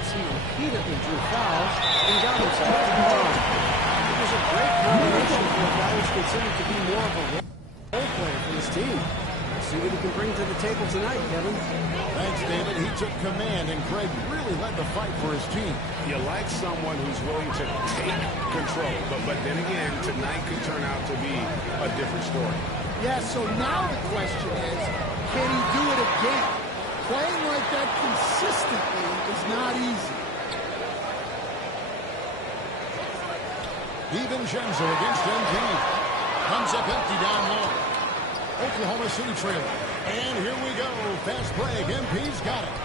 He repeatedly drew fouls and got himself to the line. It was a great combination for a guy who's considered to be more of a role player for his team. Let's see what he can bring to the table tonight, Kevin. Thanks, David. He took command, and Craig really led the fight for his team. You like someone who's willing to take control, but then again, tonight could turn out to be a different story. Yeah, so now the question is, can he do it again? Playing like that consistently is not easy. DiVincenzo against MP. Comes up empty down low. Oklahoma City trailer. And here we go. Fast break. MP's got it.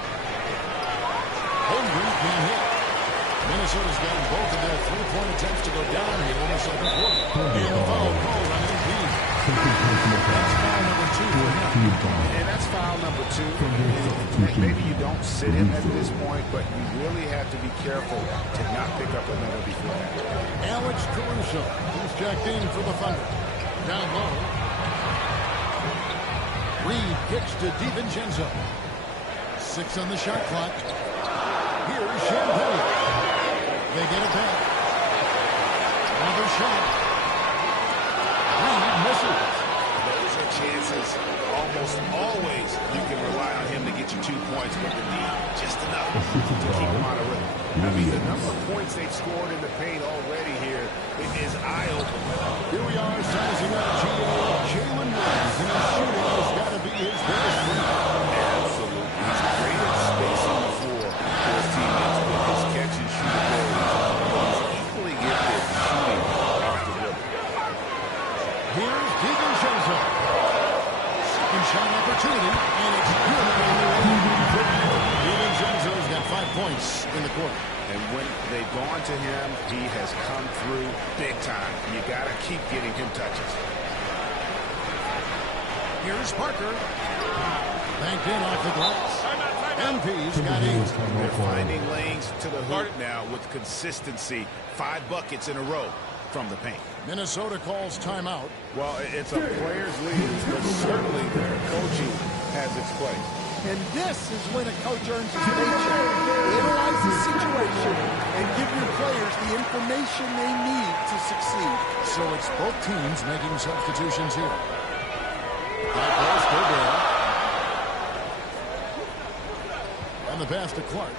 Holmgren can't hit. Minnesota's gotten both of their three-point attempts to go down here in the second quarter. And the foul call on MP. That's foul number 2 for him. And that's foul number 2. Maybe you don't sit him at this point, but you really have to be careful to not pick up another before that. Alex Caruso. He's checked in for the Thunder. Down low. Reed kicks to DiVincenzo. 6 on the shot clock. Here's Champagne. They get it back. Another shot. Reed misses. Those are chances. Almost always you can rely on him to get you 2 points, but the need just enough to keep him out of rhythm. I mean, the number of points they've scored in the paint already here is eye-opening. Here we are sizing up Jalen Williams, and his shooting has got to be his biggest strength. Absolutely. He's great at spacing the floor for his teammates with his catch and shoot ability. He's equally gifted shooting off the dribble. Here's DiVincenzo. Second shot opportunity, and it's good. DiVincenzo's got 5 points in the quarter. And when they've gone to him, he has come through big time. You got to keep getting him touches. Here's Parker. Banked in off the glass. MP's got 8. They're finding lanes to the hoop now with consistency. 5 buckets in a row from the paint. Minnesota calls timeout. Well, it's a player's league, but certainly their coaching has its place. And this is when a coach earns his paycheck. Analyze the situation and give your players the information they need to succeed. So it's both teams making substitutions here. That goes Gobert. And the pass to Clark.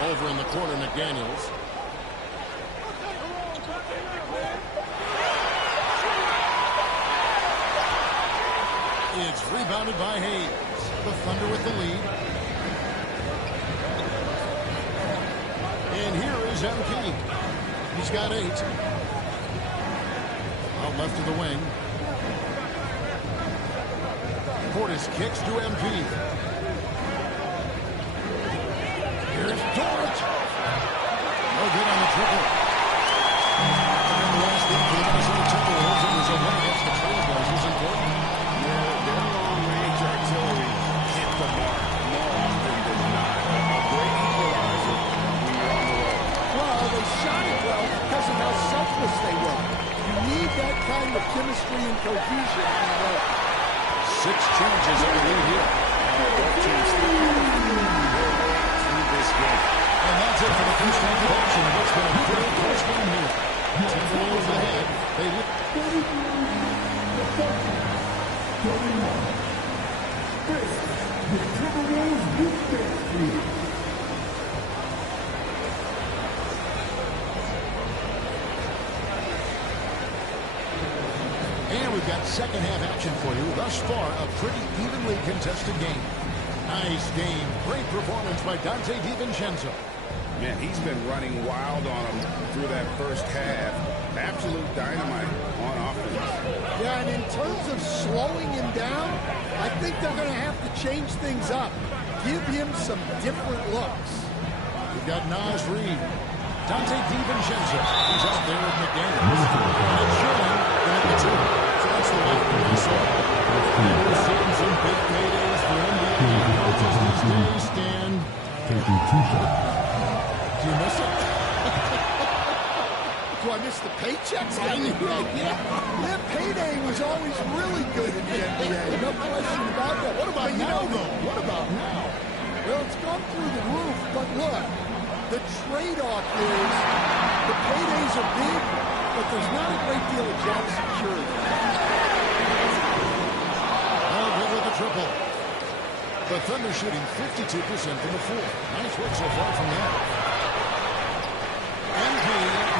Over in the corner, McDaniels. It's rebounded by Hayes. The Thunder with the lead. And here is MP. He's got 8. Out left to the wing. Portis kicks to MP. Here's Dort. No good on the triple. And the last thing for the Minnesota Timberwolves, it was a win against the Trailblazers in Portland. Their long-range artillery hit the mark more often than not. A great equalizer when you're on the road. Well, they shot it well because of how selfless they were. You need that kind of chemistry and cohesion on the road. 6 changes in the lead here. Both teams still through this game. And that's it for the first half of action. What's been a pretty close game here. Timberwolves ahead. They win. And we've got second half action for you. Thus far, a pretty evenly contested game. Nice game. Great performance by Dante DiVincenzo. Man, he's been running wild on him through that first half. Absolute dynamite on offense. Yeah, and in terms of slowing him down, I think they're going to have to change things up. Give him some different looks. We've got Naz Reid. Dante DiVincenzo. He's out there with McDaniels. And Sherman in at the 2. So that's the line for Minnesota. We're seeing some big paydays for NBA coaches these days, Stan. Do you miss it? Do I miss the paychecks? Yeah, payday was always really good in the NBA. No question about that. What about now, though? What about now? Well, it's gone through the roof, but look, the trade-off is the paydays are big, but there's not a great deal of job security. Oh, good with the triple. The Thunder shooting 52% from the floor. Nice work so far from that. MP,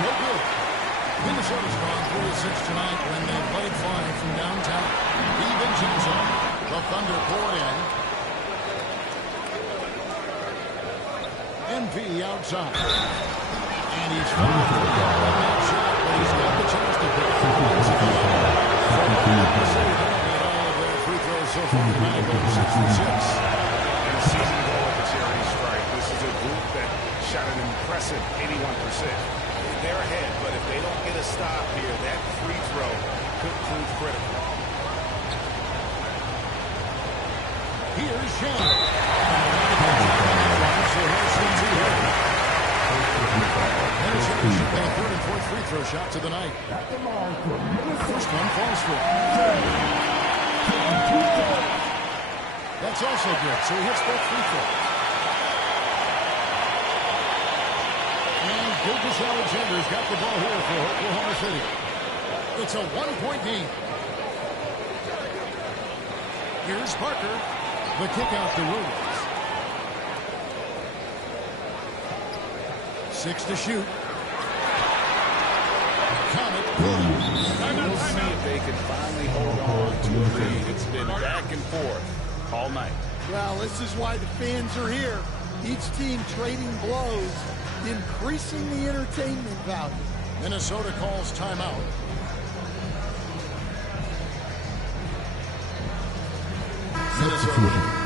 no good. Minnesota's gone 4-6 tonight when they played fine from downtown. DiVincenzo, the Thunder pour in. MP outside. And he's fouled on that shot, but he He's got the chance to pick up the wins of the line. Free throws so far tonight, going 6 for 6. And a season goal at the charity stripe. This is a group that shot an impressive 81%. They're ahead, but if they don't get a stop here, that free throw could prove critical. Here's Young. There's Young shooting a third and fourth free throw shots of the night. First one falls for him. That's also good, so he hits both free throws. And Gilgeous Alexander's got the ball here for Oklahoma City. It's a one-point game. Here's Parker. The kick out to Williams. 6 to shoot. Count it. We'll see if they can finally hold on to a lead. It's been back and forth all night. Well, this is why the fans are here. Each team trading blows, increasing the entertainment value. Minnesota calls timeout. Minnesota.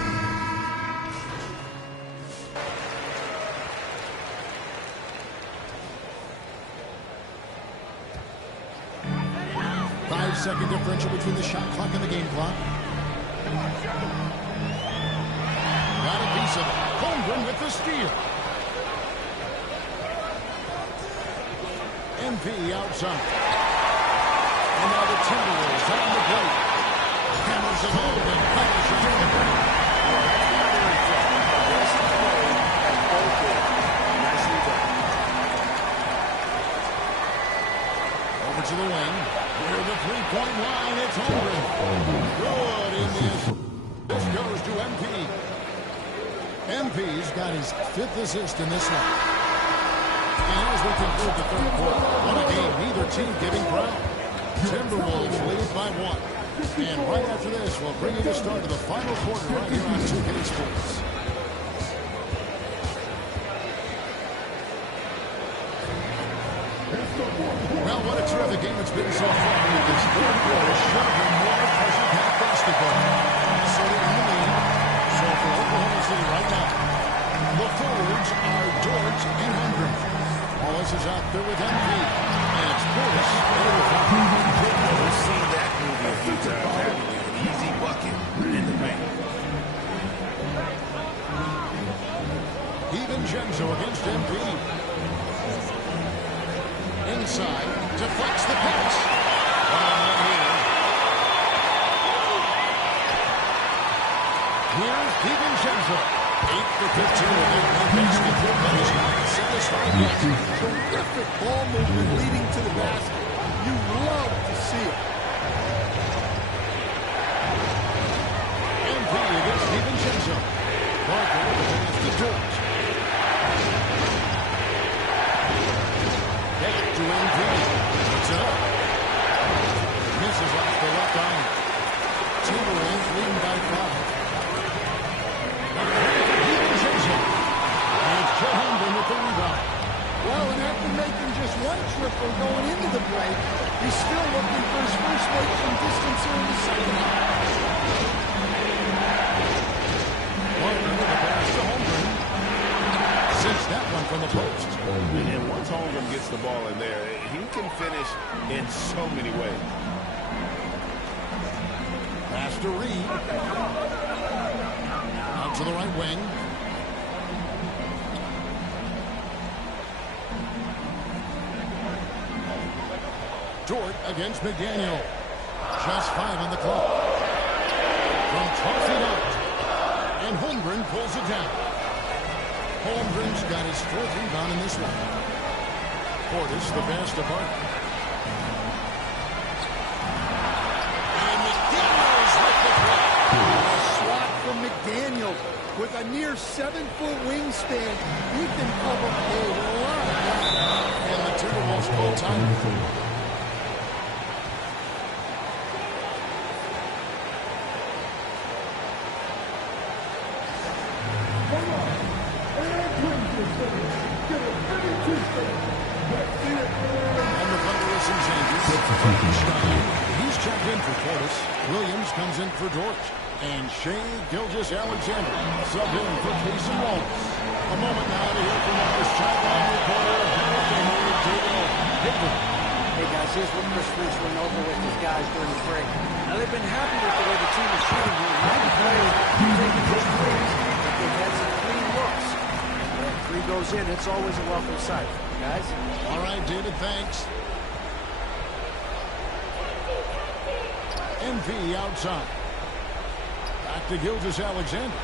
5-second differential between the shot clock and the game clock. Got a piece of it. Holmgren with the steal. MP outside. And now the Timberwolves on the plate. Hammers it home and punishes the break. Over to the wing. Near the three-point line, it's Holmgren. Good in this. This goes to MP. MP's got his 5th assist in this one. And as we conclude the third quarter, what a game, neither team giving ground. Timberwolves lead by 1. And right after this, we'll bring you the start of the final quarter right here on 2K Sports. Well, what a terrific game it's been so far. This third quarter should have been more pressure-packed basketball. So they're in the lead. So for Oklahoma City right now, the forwards are Dort and Holmgren. Wallace is out there with MP. And it's Portis. We've seen that movie a few times, haven't we? An easy bucket in the paint. DiVincenzo against MP. Inside, deflects the pass. Here's DiVincenzo. 8 for 15 with a basketball finish. Satisfying catch. Terrific ball movement leading to the basket. You love to see it. MP against DiVincenzo. Parker with the pass to George. Back to MP. Puts it up. Misses off the left iron. Timberwolves leading by 5. DiVincenzo. And it's Joe Holmgren with the rebound. Well, and after making just one triple going into the break, he's still looking for his first break from distance here in the second half. Parker with the pass to Holmgren. Sends that one from the post. And once Holmgren gets the ball in there, he can finish in so many ways. Pass to Reed. Out to the right wing. Dort against McDaniel. Just 5 on the clock. From 12 feet out. And Holmgren pulls it down. Holmgren's got his 4th rebound in this one. Portis the pass to Parker. And McDaniels with the play. Swat from McDaniels. With a near 7-foot wingspan, he can cover a lot of ground. And the Timberwolves call time. And the Thunder is some changes. Hartenstein, he's checked in for Curtis. Williams comes in for Dortch. And Shea Gilgeous-Alexander subbed in for Casey Wallace. A moment now to hear from our sideline reporter, David Hickman. Hey guys, here's what Chris Finch went over with his guys during the break. Now they've been happy with the way the team is shooting here. 90 players taking big threes, but they've had some clean looks. When a three goes in, it's always a welcome sight. Guys? All right, David, thanks. MV outside. Back to Gilgeous-Alexander.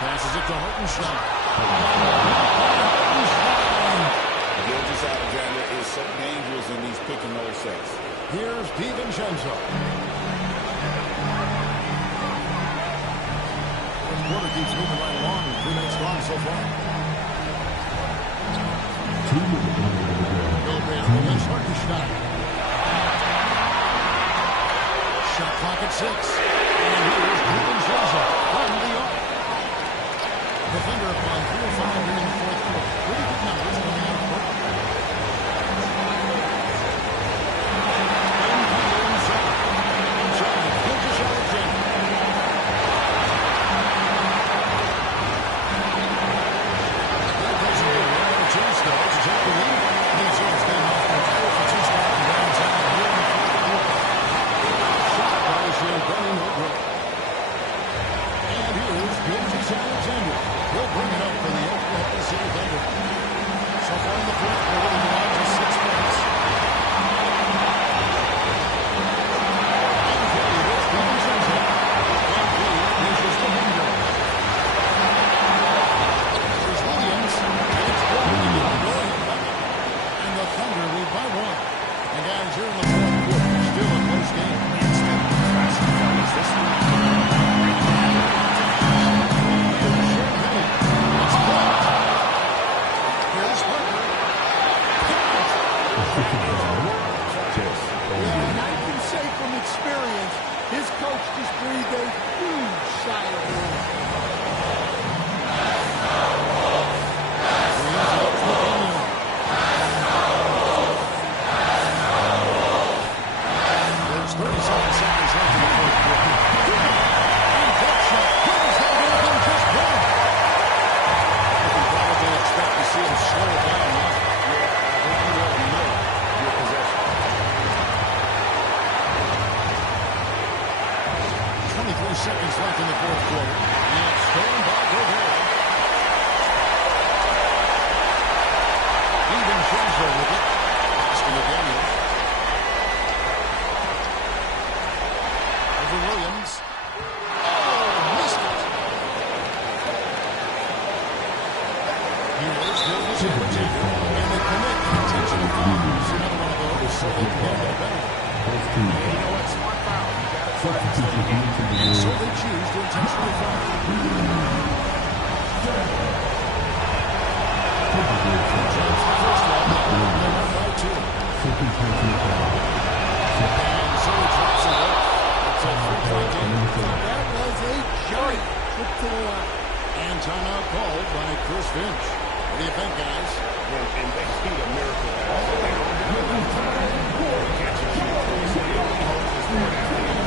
Passes it to Hartenstein. Gilgeous-Alexander is so dangerous in these pick and roll sets. Here's DiVincenzo. Fourth quarter keeps moving right along. 3 minutes gone so far. Gobert against Hartenstein. Shot clock at 6. And here's DiVincenzo from the arc. Defender upon 3 or 5 here in the fourth quarter. Pretty good numbers coming out of work. He'll bring it up for the Oklahoma City Thunder. So far in the fourth quarter, they're down to 6 points. And here is DiVincenzo. And he measures the window. Here's Williams. And it's blocking it. And the Thunder lead by 1. And guys, here in the fourth quarter, still a close game. Instant classic fellas. This one. Experience, his coach just breathed a huge sigh of relief. There's 37 seconds left in the fourth quarter. And that shot goes out and just one. You can probably expect to see him slow it down now. Yeah, I think you already know your possession. 23 seconds left in the fourth quarter. And stolen by Gobert. DiVincenzo with it. Pass to McDaniel. Over Williams. Oh, missed it. Here's Gilgeous-Alexander. And they commit intentional fouls. Another one of those, so they can get a penalty. You know what? Smart foul. You got to try to stay in the game. And so they choose to intentionally foul. Drops the first one. They're up by 2. And so he drops it up. It's a 3-point game. That was a giant trip to the line. And timeout called by Chris Finch. What do you think, guys? And they need a miracle. They don't have enough time to catch and shoot. So they only hold this one down.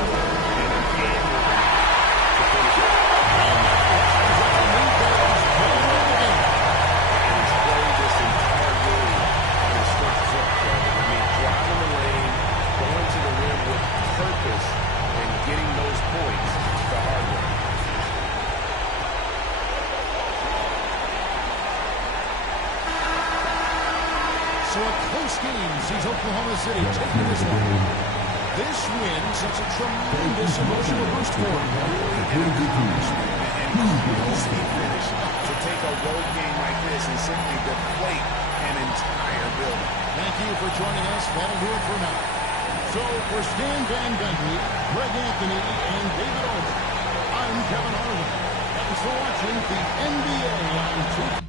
Purpose and getting those points the hard way. So a close game sees Oklahoma City taking this one. This win sets a tremendous emotional boost for them. And a good accomplishment. And crazy finish to take a road game like this and simply deflate an entire building. Thank you for joining us. That'll do it for now. So for Stan Van Gundy, Greg Anthony, and David Older, I'm Kevin Harlan. Thanks for watching the NBA on 2K.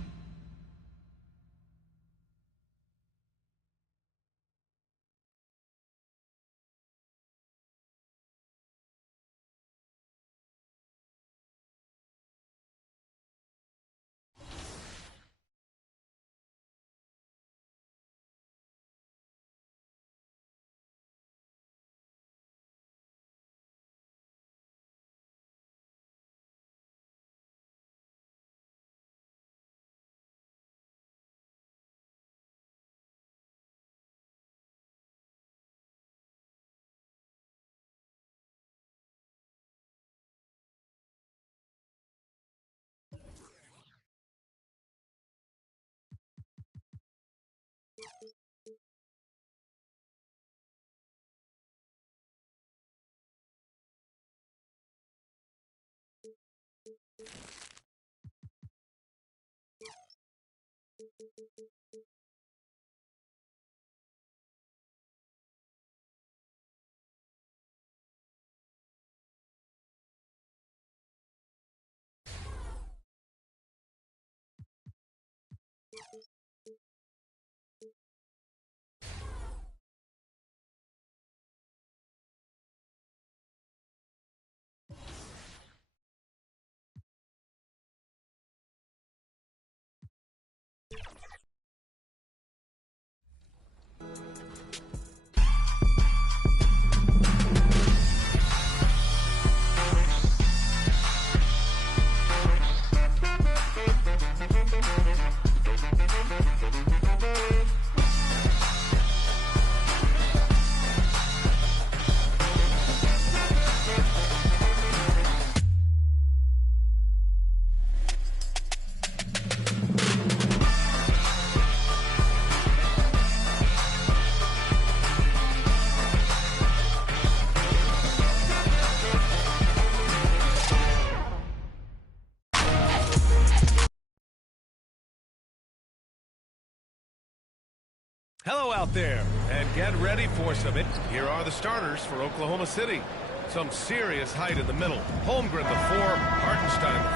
Hello out there, and get ready for some. Here are the starters for Oklahoma City. Some serious height in the middle. Holmgren, the 4, Hartenstein, the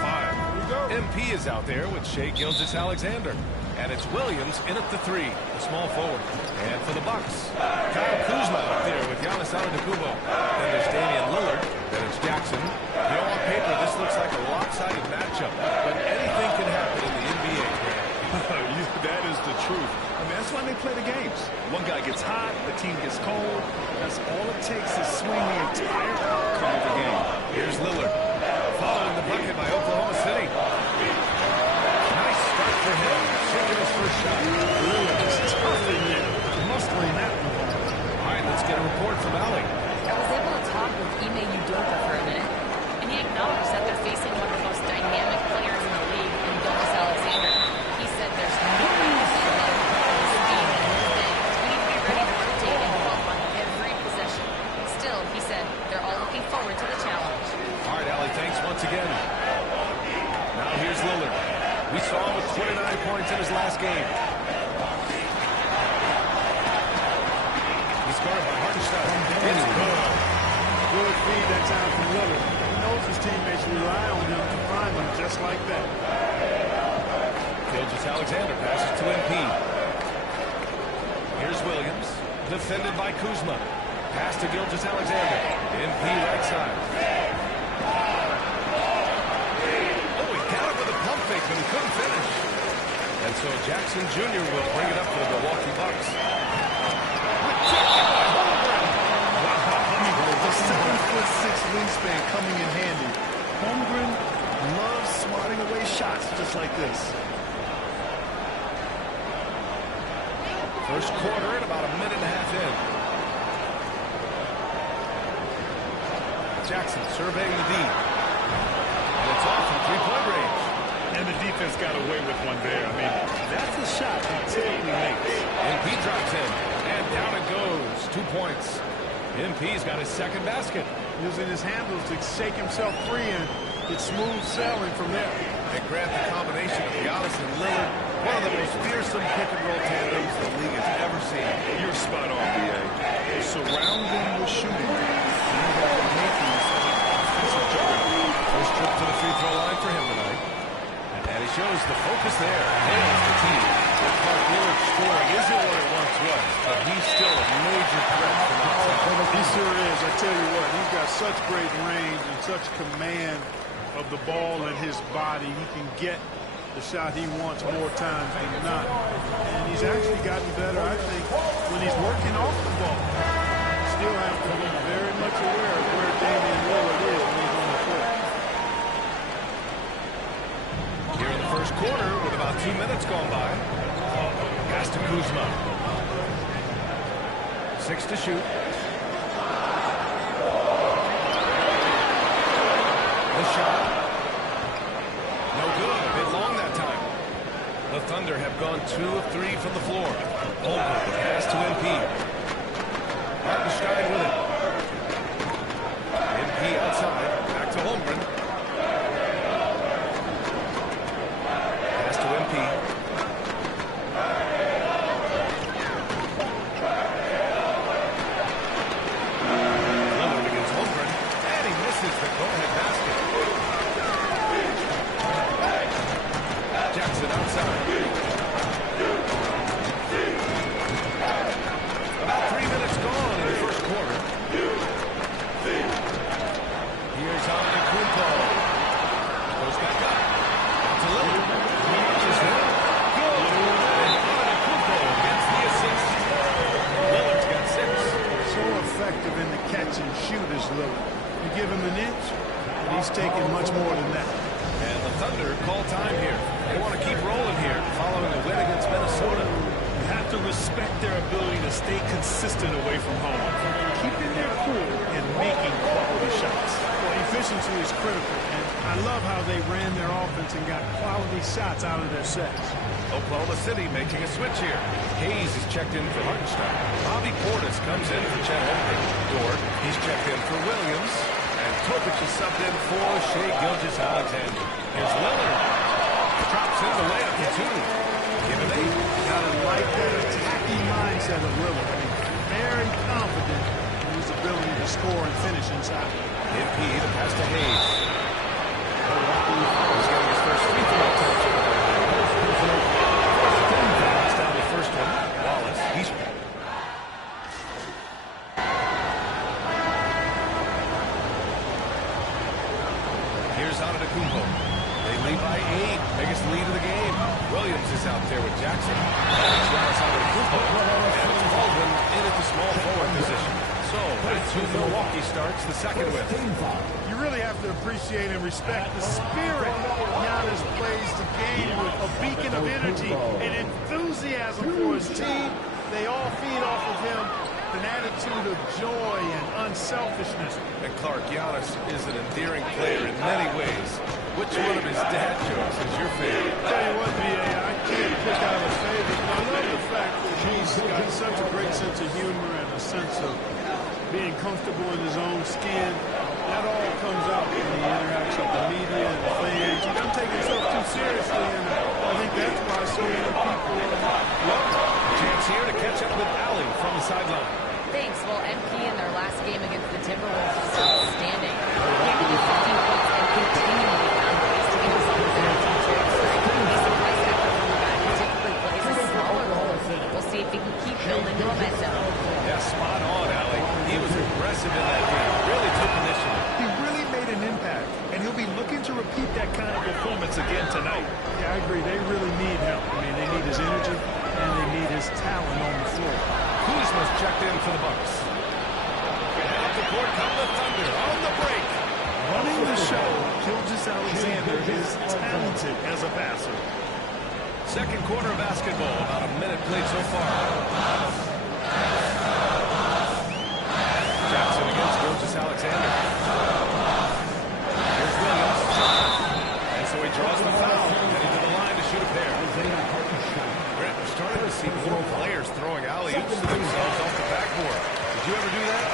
5. MP is out there with Shai Gilgeous-Alexander. And it's Williams in at the 3, the small forward. And for the Bucks, Kyle Kuzma out there with Giannis Antetokounmpo. Then there's Damian Lillard. Then it's Jackson. You know, on paper, this looks like a lopsided matchup, but anything can happen in the NBA, Grant. That is the truth. I mean, that's why they play the games. One guy gets hot, the team gets cold. That's all it takes to swing the entire outcome of the game. Here's Lillard. Following the bucket by Oklahoma City. Nice start for him. Taking his first shot. Lillard is tough in there. Must lay that one. All right, let's get a report from Allie. I was able to talk with Ime Udoka for a minute, and he acknowledged that they're facing one of the most dynamic players in the league in Gilgeous-Alexander. He said there's no use in him for his speed and movement. We need to be ready to rotate and help on every possession. Still, he said they're all looking forward to the challenge. All right, Allie, thanks once again. Now here's Lillard. We saw him with 29 points in his last game. He's guarded by Hartenstein. It's good. Good feed that time from Lillard. He knows his teammates rely on him to find him just like that. Gilgeous-Alexander passes to MP. Here's Williams, defended by Kuzma. Pass to Gilgeous-Alexander. MP right side. Oh, he got it with a pump fake, but he couldn't finish. And so Jackson Jr. will bring it up for the Milwaukee Bucks. The 7'6" wingspan coming in handy. Holmgren loves swatting away shots just like this. First quarter at about a minute and a half in. Jackson surveying the D. And it's off from three-point range. And the defense got away with one there. I mean, that's a shot he typically makes. MP drops in. And down it goes. 2 points. MP's got his second basket. Using his handles to shake himself free, and it's smooth sailing from there. And grab the combination of Giannis and Lillard. One of the most fearsome pick-and-roll tandems the league has ever seen. You're spot on, B.A. They surround them with shooting. First trip to the free throw line for him tonight. And he shows the focus there. Nails the team. Clark Lillard's scoring isn't what it once was, but he's still a major threat from outside. He sure is. I tell you what, he's got such great range and such command of the ball in his body. He can get the shot he wants more times than not. And he's actually gotten better, I think, when he's working off the ball. Still have to be very much aware of where Damian Lillard is when he's on the court. Here in the first quarter, with about 2 minutes gone by. Pass to Kuzma. 6 to shoot. The shot. No good. A bit long that time. The Thunder have gone 2 of 3 from the floor. Holmgren, the pass to MP. Hartenstein with it. MP outside. Back to Holmgren. Pass to MP. Lillard against Holmgren. And he misses the go-ahead basket. Jackson outside. About 3 minutes gone in the first quarter. Here's Antetokounmpo. Goes back up. To Lillard. Reaches him. Good. And Antetokounmpo gets the assist. Lillard's got 6. So effective in the catch and shoot is Lillard. You give him an inch, and he's taking much more than that. And the Thunder call time here. They want to keep rolling here following a win against Minnesota. You have to respect their ability to stay consistent away from home. Keeping their cool and making quality shots. Well, efficiency is critical, and I love how they ran their offense and got quality shots out of their sets. Oklahoma City making a switch here. Hayes is checked in for Hartenstein. Bobby Portis comes in for Chet Holmgren. Dort, he's checked in for Williams. And Topic is subbed in for Shai Gilgeous-Alexander. Here's Lillard. Drops in the layup for 2. Give it 8. Gotta like that attacking mindset. mindset of Lillard. I mean, very confident in his ability to score and finish inside. MP, the pass to Hayes. He's getting his first free throw attempt. That's down the first one. Wallace. Here's Antetokounmpo. They lead by 8. Biggest lead of the game. Williams is out there with Jackson. Giannis Antetokounmpo. And it's Baldwin in at the small forward position. So that's who Milwaukee starts the second with. You really have to appreciate and respect the spirit Giannis plays the game with. A beacon of energy and enthusiasm for his team. They all feed off of him. An attitude of joy and unselfishness. And Clark, Giannis is an endearing player in many ways. Which one of his dad jokes is your favorite? Tell you what, BA, I can't pick out a favorite. I love the fact that he's got such a great sense of humor and a sense of being comfortable in his own skin. That all comes out when he interacts with the media and the fans. He doesn't take himself too seriously, and I think that's why so many people love him. Chance here to catch up with Allen from the sideline. Thanks. Well, MP in their last game against the Timberwolves was outstanding. He gave 15 points and continually found ways to get himself his energy tricks. He's a nice effort from a guy who typically plays a smaller role. We'll see if he can keep building momentum. Yeah, spot on, Allie. He was aggressive in that game. Really took initiative. He really made an impact, and he'll be looking to repeat that kind of performance again tonight. Yeah, I agree. They really need help. I mean, they need his energy, and they need his talent on the floor. Kuzma's checked in for the Bucks. And out the court come the Thunder on the break. Running the show, Gilgeous-Alexander is talented as a passer. Second quarter of basketball, about a minute played so far. Jackson against Gilgeous-Alexander. Here's Williams. And so he draws the foul, heading to the line to shoot a pair. Brent, we're starting to see more players throwing alley-oops to themselves off the backboard. Did you ever do that?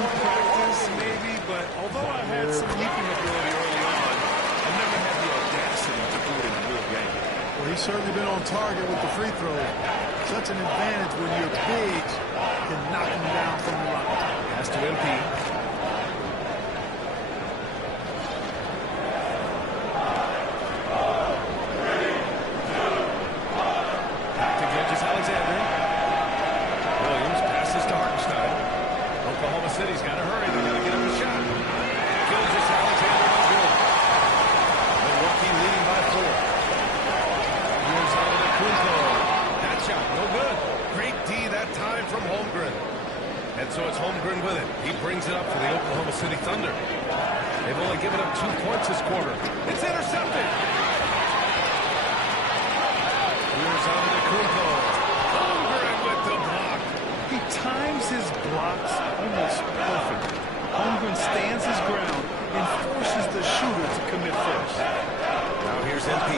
In practice, maybe, but although I had some leaping ability early on, I never had the audacity to do it in a real game. Well, he's certainly been on target with the free throw. Such an advantage when your bigs can knock him down from the line. Pass to MP. Back to Gilgeous-Alexander. Williams passes to Hartenstein. Oklahoma City's got to hurry. They're going to get him a shot. Gilgeous-Alexander no good. Milwaukee leading by 4. Here's Antetokounmpo. That shot no good. Great D that time from Holmgren. And so it's Holmgren with it. He brings it up for the Oklahoma City Thunder. They've only given up 2 points this quarter. It's intercepted. Here's Antetokounmpo. Holmgren with the block. He times his blocks almost perfectly. Holmgren stands his ground and forces the shooter to commit first. Now here's MP.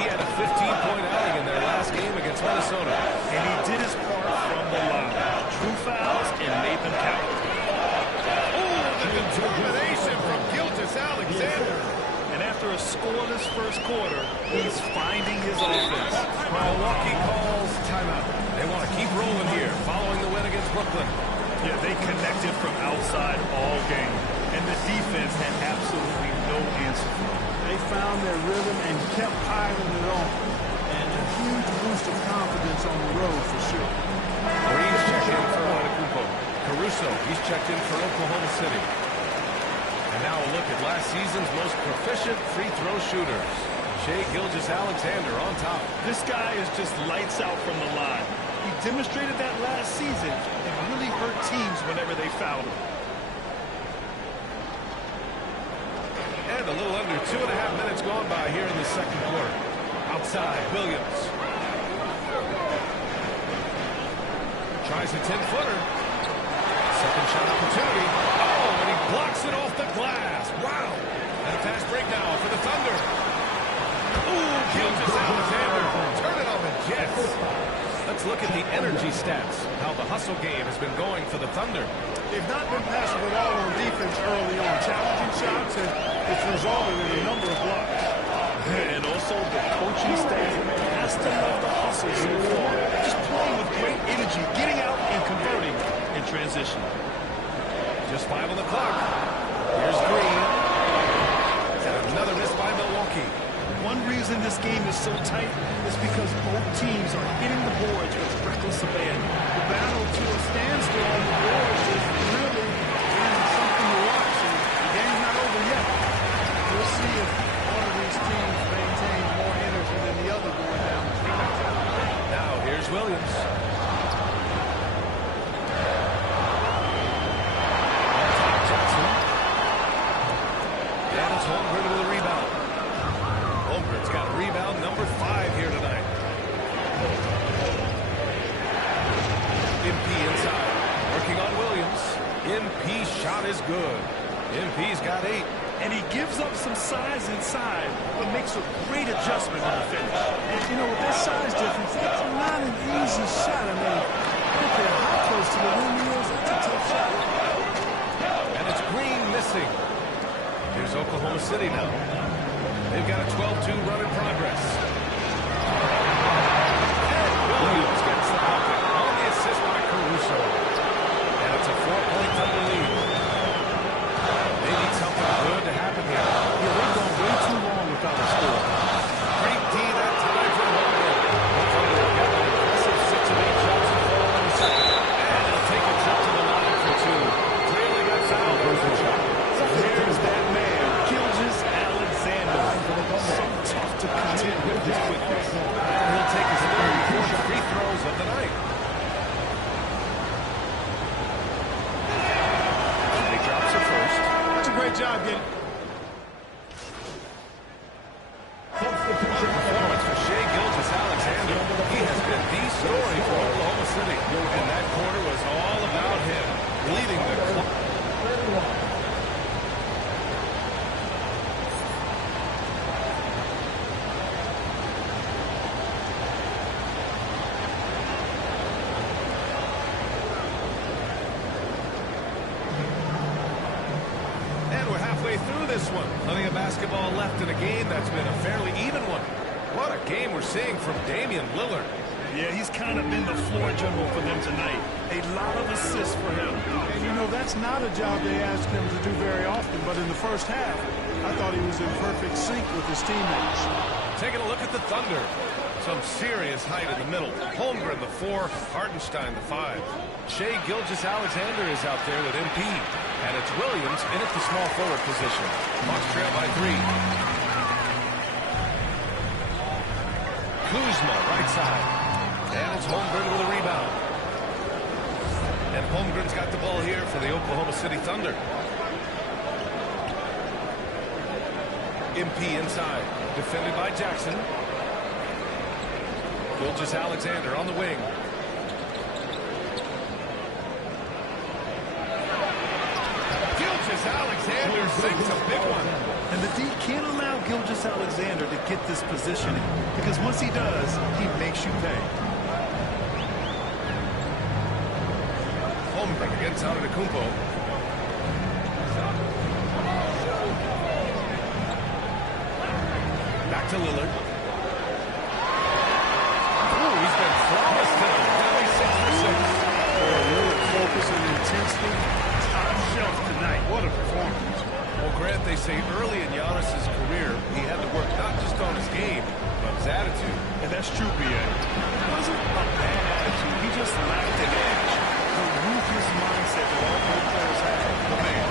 He had a 15-point outing in their last game against Minnesota. And he did his part from the line. True fouls and made them count. Oh, the determination from Gilgeous-Alexander. And after a scoreless first quarter, he's finding his offense. Milwaukee calls timeout. They want to keep rolling here following the win against Brooklyn. Yeah, they connected from outside all game. And the defense had absolutely no answer for them. They found their rhythm and kept piling it on. And a huge boost of confidence on the road for sure. Green's checked in for Antetokounmpo. Caruso, he's checked in for Oklahoma City. And now a look at last season's most proficient free throw shooters. Shai Gilgeous-Alexander on top. This guy is just lights out from the line. He demonstrated that last season and really hurt teams whenever they fouled him. And a little under 2.5 minutes gone by here in the second quarter. Outside, Williams. Tries a 10-footer. Second shot opportunity. Oh, and he blocks it off the glass. Wow. And a fast break now for the Thunder. Ooh, Gilgeous-Alexander. Turn it on the Jets. Let's look at the energy stats. How the hustle game has been going for the Thunder. They've not been passive at all on defense early on. Challenging shots, and it's resulted in a number of blocks. And also the coaching staff has to love the hustle so far. Just playing with great energy is so tight is because both teams are hitting the boards with reckless abandon. The battle to a standstill on the boards is really something to watch. And the game's not over yet. We'll see if one of these teams maintains more energy than the other going down the stretch. Now here's Williams. Holmgren with a rebound. Holmgren's got rebound number 5 here tonight. MP inside. Working on Williams. MP's shot is good. MP's got 8. And he gives up some size inside, but makes a great adjustment on the finish. And, you know, with that size difference, that's not an easy shot. I mean, I don't care how close to the rim he is, that's a tough shot. And it's Green missing. Here's Oklahoma City now. They've got a 12-2 run in progress. And Williams gets the bucket on the assist by Caruso. And it's a 4-point Thunder lead. They need something good to happen here. Yeah, they've gone way too long without a score. Great D that time for Holmgren. The Thunder have got an impressive 6 of 8 shots to fall in the second. And they'll take a trip to the line for 2. Clearly got fouled on the shot. There's that man, Alexander. So tough to contend with his quickness. And he'll take his 3rd and 4th free throws of the night. And he drops it first. That's a great job, getting. Performance for Shai Gilgeous-Alexander. He has been the story for Oklahoma City. And that quarter was all about him, leading the club. This one. Plenty of basketball left in a game that's been a fairly even one. What a game we're seeing from Damian Lillard. Yeah, he's kind of been the floor general for them tonight. A lot of assists for him. And, you know, that's not a job they ask him to do very often. But in the first half, I thought he was in perfect sync with his teammates. Taking a look at the Thunder. Some serious height in the middle. Holmgren, the 4. Hartenstein, the 5. Shai Gilgeous-Alexander is out there with MP. And it's Williams in at the small forward position. Bucks trail by 3. Kuzma, right side. And it's Holmgren with a rebound. And Holmgren's got the ball here for the Oklahoma City Thunder. MP inside. Defended by Jackson. Gilgeous-Alexander on the wing. Gilgeous-Alexander sinks a big one. And the D can't allow Gilgeous-Alexander to get this positioning, because once he does, he makes you pay. Holmgren against Antetokounmpo. Back to Lillard. Oh, he's been flawless tonight. Now he's 6 for 6. Lillard focus and intensity. Top shelf tonight. What a performance. Well, Grant, they say early in Giannis's career, he had to work not just on his game, but his attitude. And that's true, B.A. It wasn't a bad attitude. He just lacked an edge. The ruthless mindset that all great players have. But man,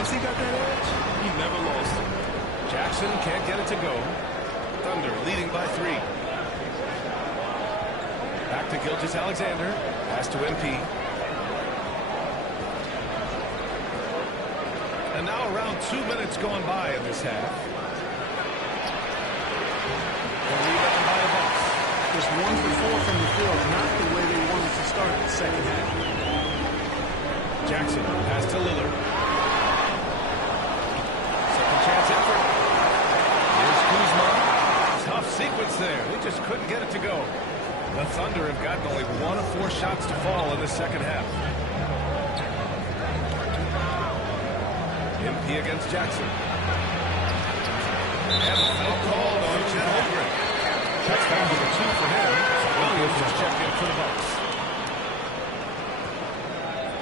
once he got that edge, he never lost it. Jackson can't get it to go. Thunder leading by 3. Back to Gilgeous-Alexander. Pass to MP. And now around 2 minutes going by in this half. The rebound by the Bucks. Just 1 for 4 from the field, not the way they wanted to start the second half. Jackson pass to Lillard. Second chance effort. Here's Kuzma. Tough sequence there. They just couldn't get it to go. The Thunder have gotten only 1 of 4 shots to fall in the second half. MP against Jackson. And the foul called on Chet Holmgren. That's foul number 2 for him. Williams just checked in for the Bucks.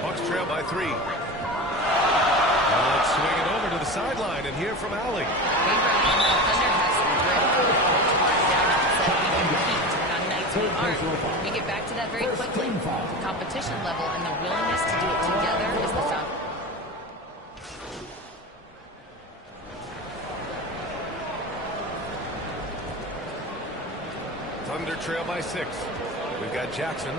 Bucks trail by 3. Now let's swing it over to the sideline and hear from Allie. Thunder has some grit. Mark down we aren't. We get back to that very quickly. The competition level and the willingness to do it together is the foundation. Thunder trail by 6. We've got Jackson.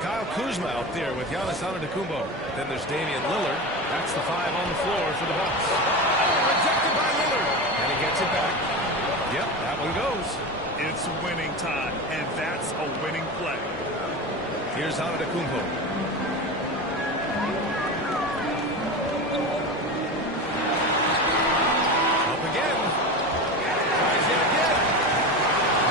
Kyle Kuzma out there with Giannis Antetokounmpo. Then there's Damian Lillard. That's the 5 on the floor for the Bucks. Oh, rejected by Lillard. And he gets it back. Yep, that one goes. It's winning time, and that's a winning play. Here's Antetokounmpo. Up again. Tries it again.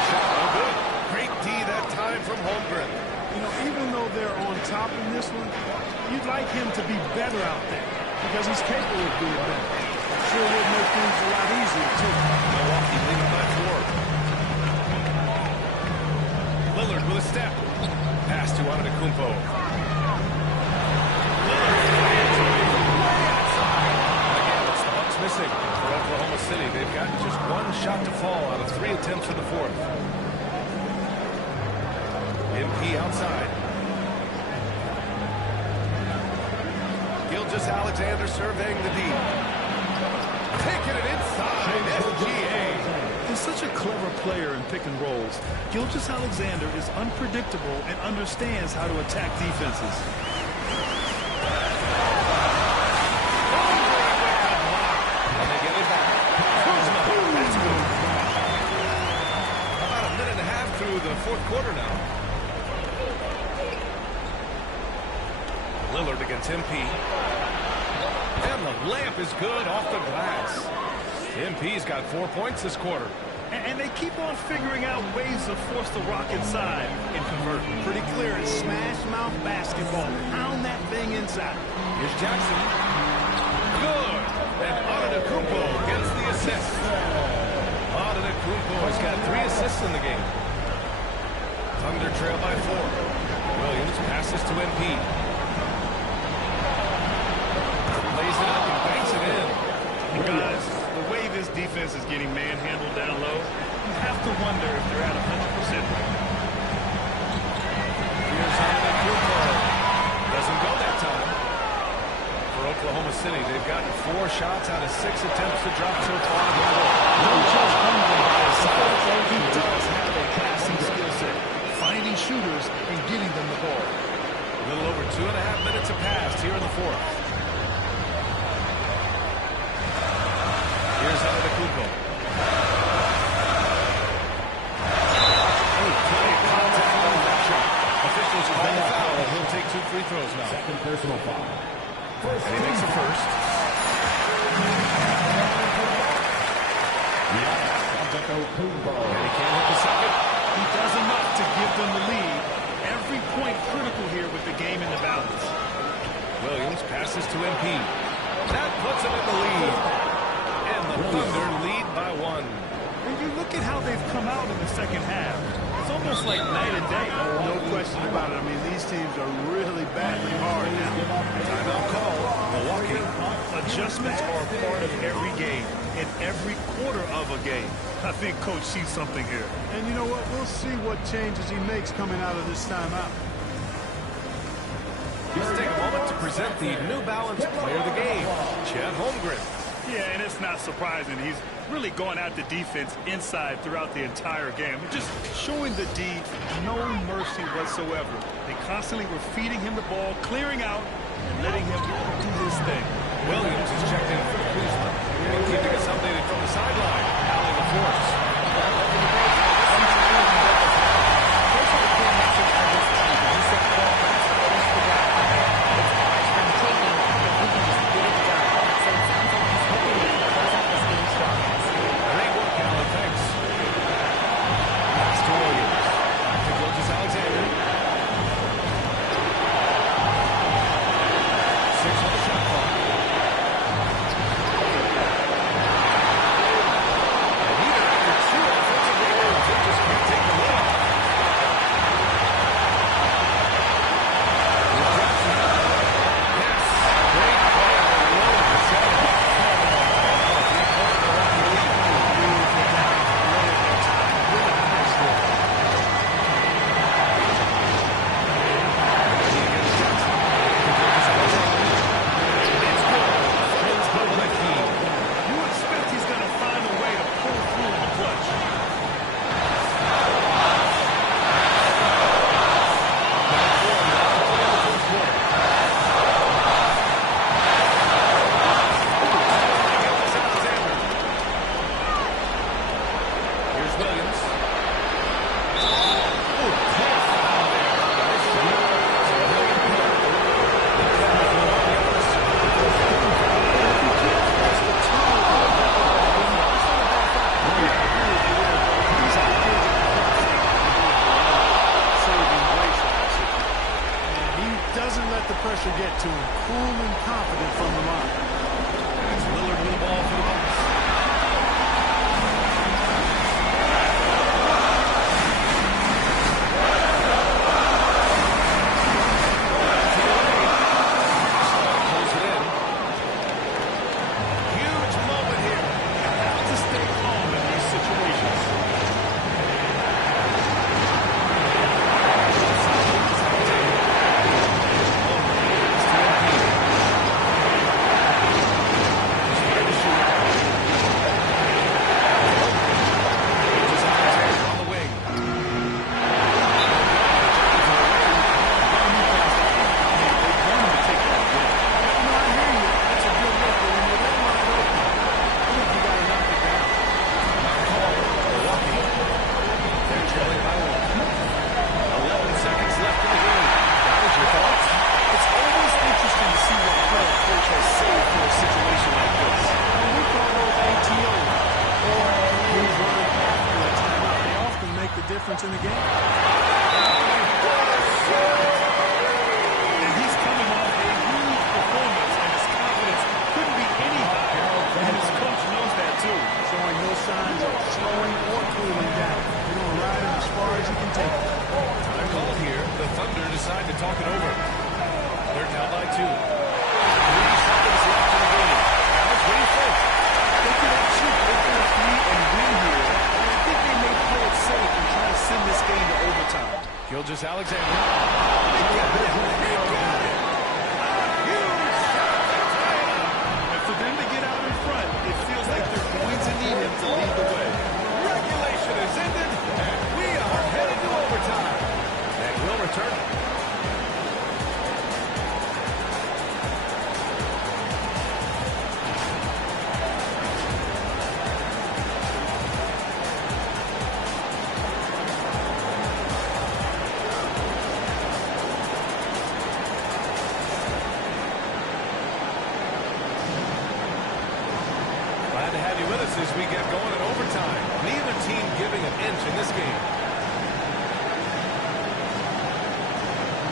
Shot no good. Great D that time from Holmgren. You know, even though they're on top in this one, you'd like him to be better out there because he's capable of doing better. Sure would make things a lot easier, too. Milwaukee leading by 4. Lillard with a step. Pass to Antetokounmpo. Lillard fires away from way outside. Again, it's the Bucks missing for Oklahoma City. They've got just one shot to fall out of 3 attempts in the 4th. MP outside. Gilgeous-Alexander surveying the D. Taking it inside. SGA. He's such a clever player in pick and rolls. Gilgeous-Alexander is unpredictable and understands how to attack defenses. And they get it back. Kuzma. That's good. About a minute and a half through the 4th quarter now. Lillard against MP. And the layup is good off the glass. MP's got 4 points this quarter. And they keep on figuring out ways to force the rock inside and convert. Pretty clear it's smash mouth basketball. Pound that thing inside. Here's Jackson. Good. And Antetokounmpo gets the assist. Antetokounmpo has got 3 assists in the game. Thunder trail by 4. Williams passes to MP. Lays it up and banks it in. You guys, the way this defense is getting manhandled down low, you have to wonder if they're at 100% right now. Here's Antetokounmpo. Doesn't go that time. For Oklahoma City, they've gotten 4 shots out of 6 attempts to drop so far. No just Holmgren by his side. He does have a passing skill set, finding shooters and getting them the ball. A little over 2.5 minutes have passed here in the 4th. Here's Antetokounmpo. Contact on that shot. Officials call the foul, and he'll take 2 free throws now. Second personal foul. And he makes the first. And he can't hit the second. He does enough to give them the lead. Every point critical here with the game in the balance. Williams passes to MP. That puts him in the lead. And the Thunder lead by 1. And you look at how they've come out in the second half. It's almost like night and day. No question about it. I mean, these teams are really battling hard now. Timeout call. Milwaukee. Adjustments are a part of every game and every quarter of a game. I think Coach sees something here. And you know what? We'll see what changes he makes coming out of this timeout. Let's take a moment to present the New Balance Player of the Game, Chet Holmgren. Yeah, and it's not surprising. He's really going at the defense inside throughout the entire game. Just showing the D no mercy whatsoever. They constantly were feeding him the ball, clearing out, and letting him do his thing. Williams is checked in for Kuzma. And keeping us updated from the sideline, Allie LaForce. doesn't let the pressure get to him. Cool and confident from the line. It's Lillard with the ball for the Bucks. Difference in the game. And he's coming off a huge performance, and his confidence couldn't be any higher. And his coach knows that too. Showing no signs of slowing or cooling down. He's going to ride him as far as he can take it. Time called here. The Thunder decide to talk it over. They're down by 2. 3 seconds left in the game. Guys, what do you think? They could actually break their 3 and win here. I think they may play it safe and try to send this game to overtime. Gilgeous-Alexander. And for them to get out in front, it feels like they're going to need him to lead the way. Regulation is ended, and we are headed to overtime. And we'll return. Glad to have you with us as we get going in overtime. Neither team giving an inch in this game.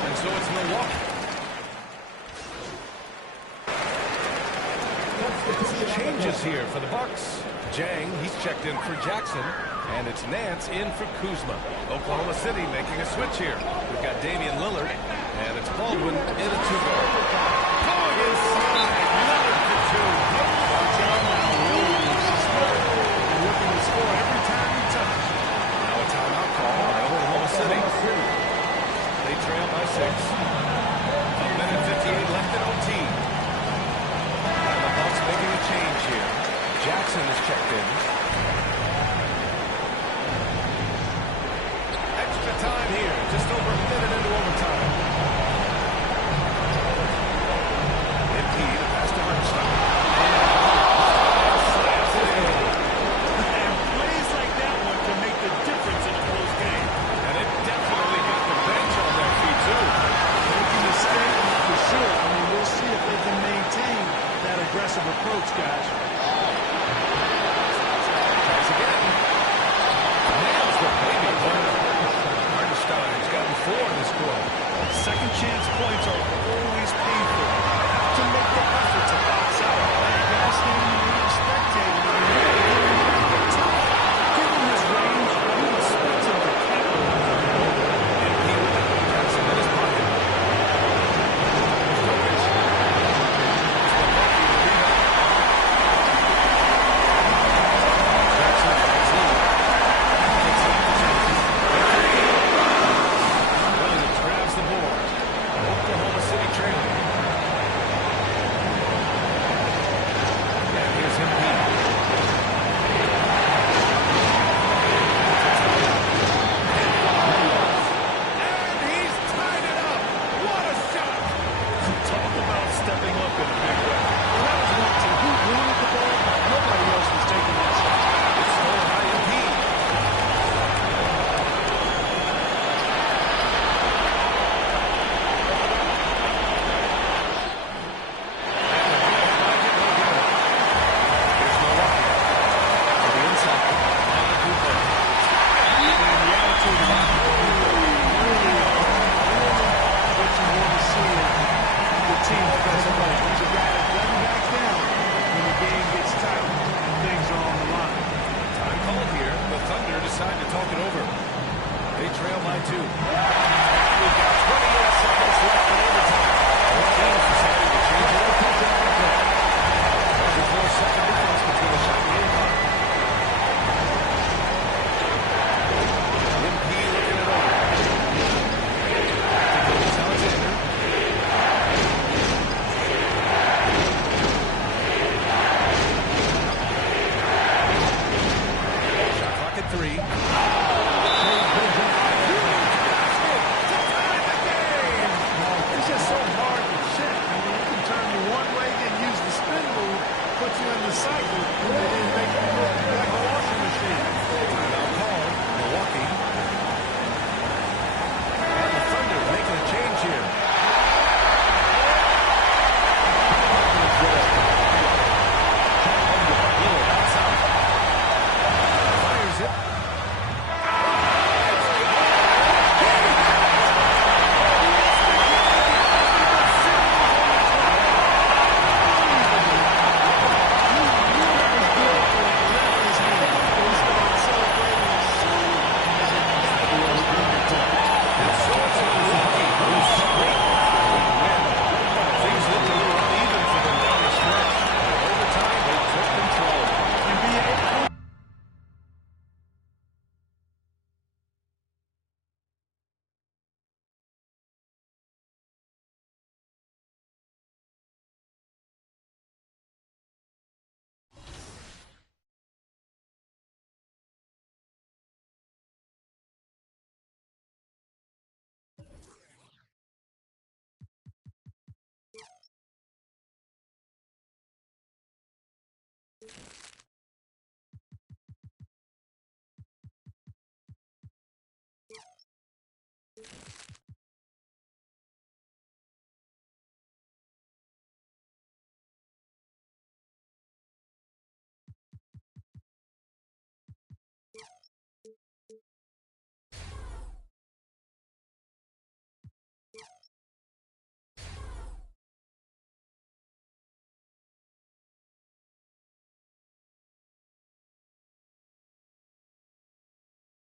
And so it's Milwaukee. Changes here for the Bucks. Jang, he's checked in for Jackson. And it's Nance in for Kuzma. Oklahoma City making a switch here. We've got Damian Lillard. And it's Baldwin in a 2-guard. Going inside. Lillard for 2. Looking to score every time he touches. Now a timeout call by Oklahoma City. They trail by 6. 1:58 left in OT. And the Bucks making a change here. Jackson is checked in. Extra time here. Just over a minute into overtime. MP to pass to Hartenstein. Aggressive approach, guys. Tries again. Nails the baby. Hartenstein's gotten 4 in this quarter. Second chance points are always painful. Have to make the effort to box out. Guys standing around spectating. Given his range, you expect him to capitalize. And he with it. Jackson in his pocket. cycle.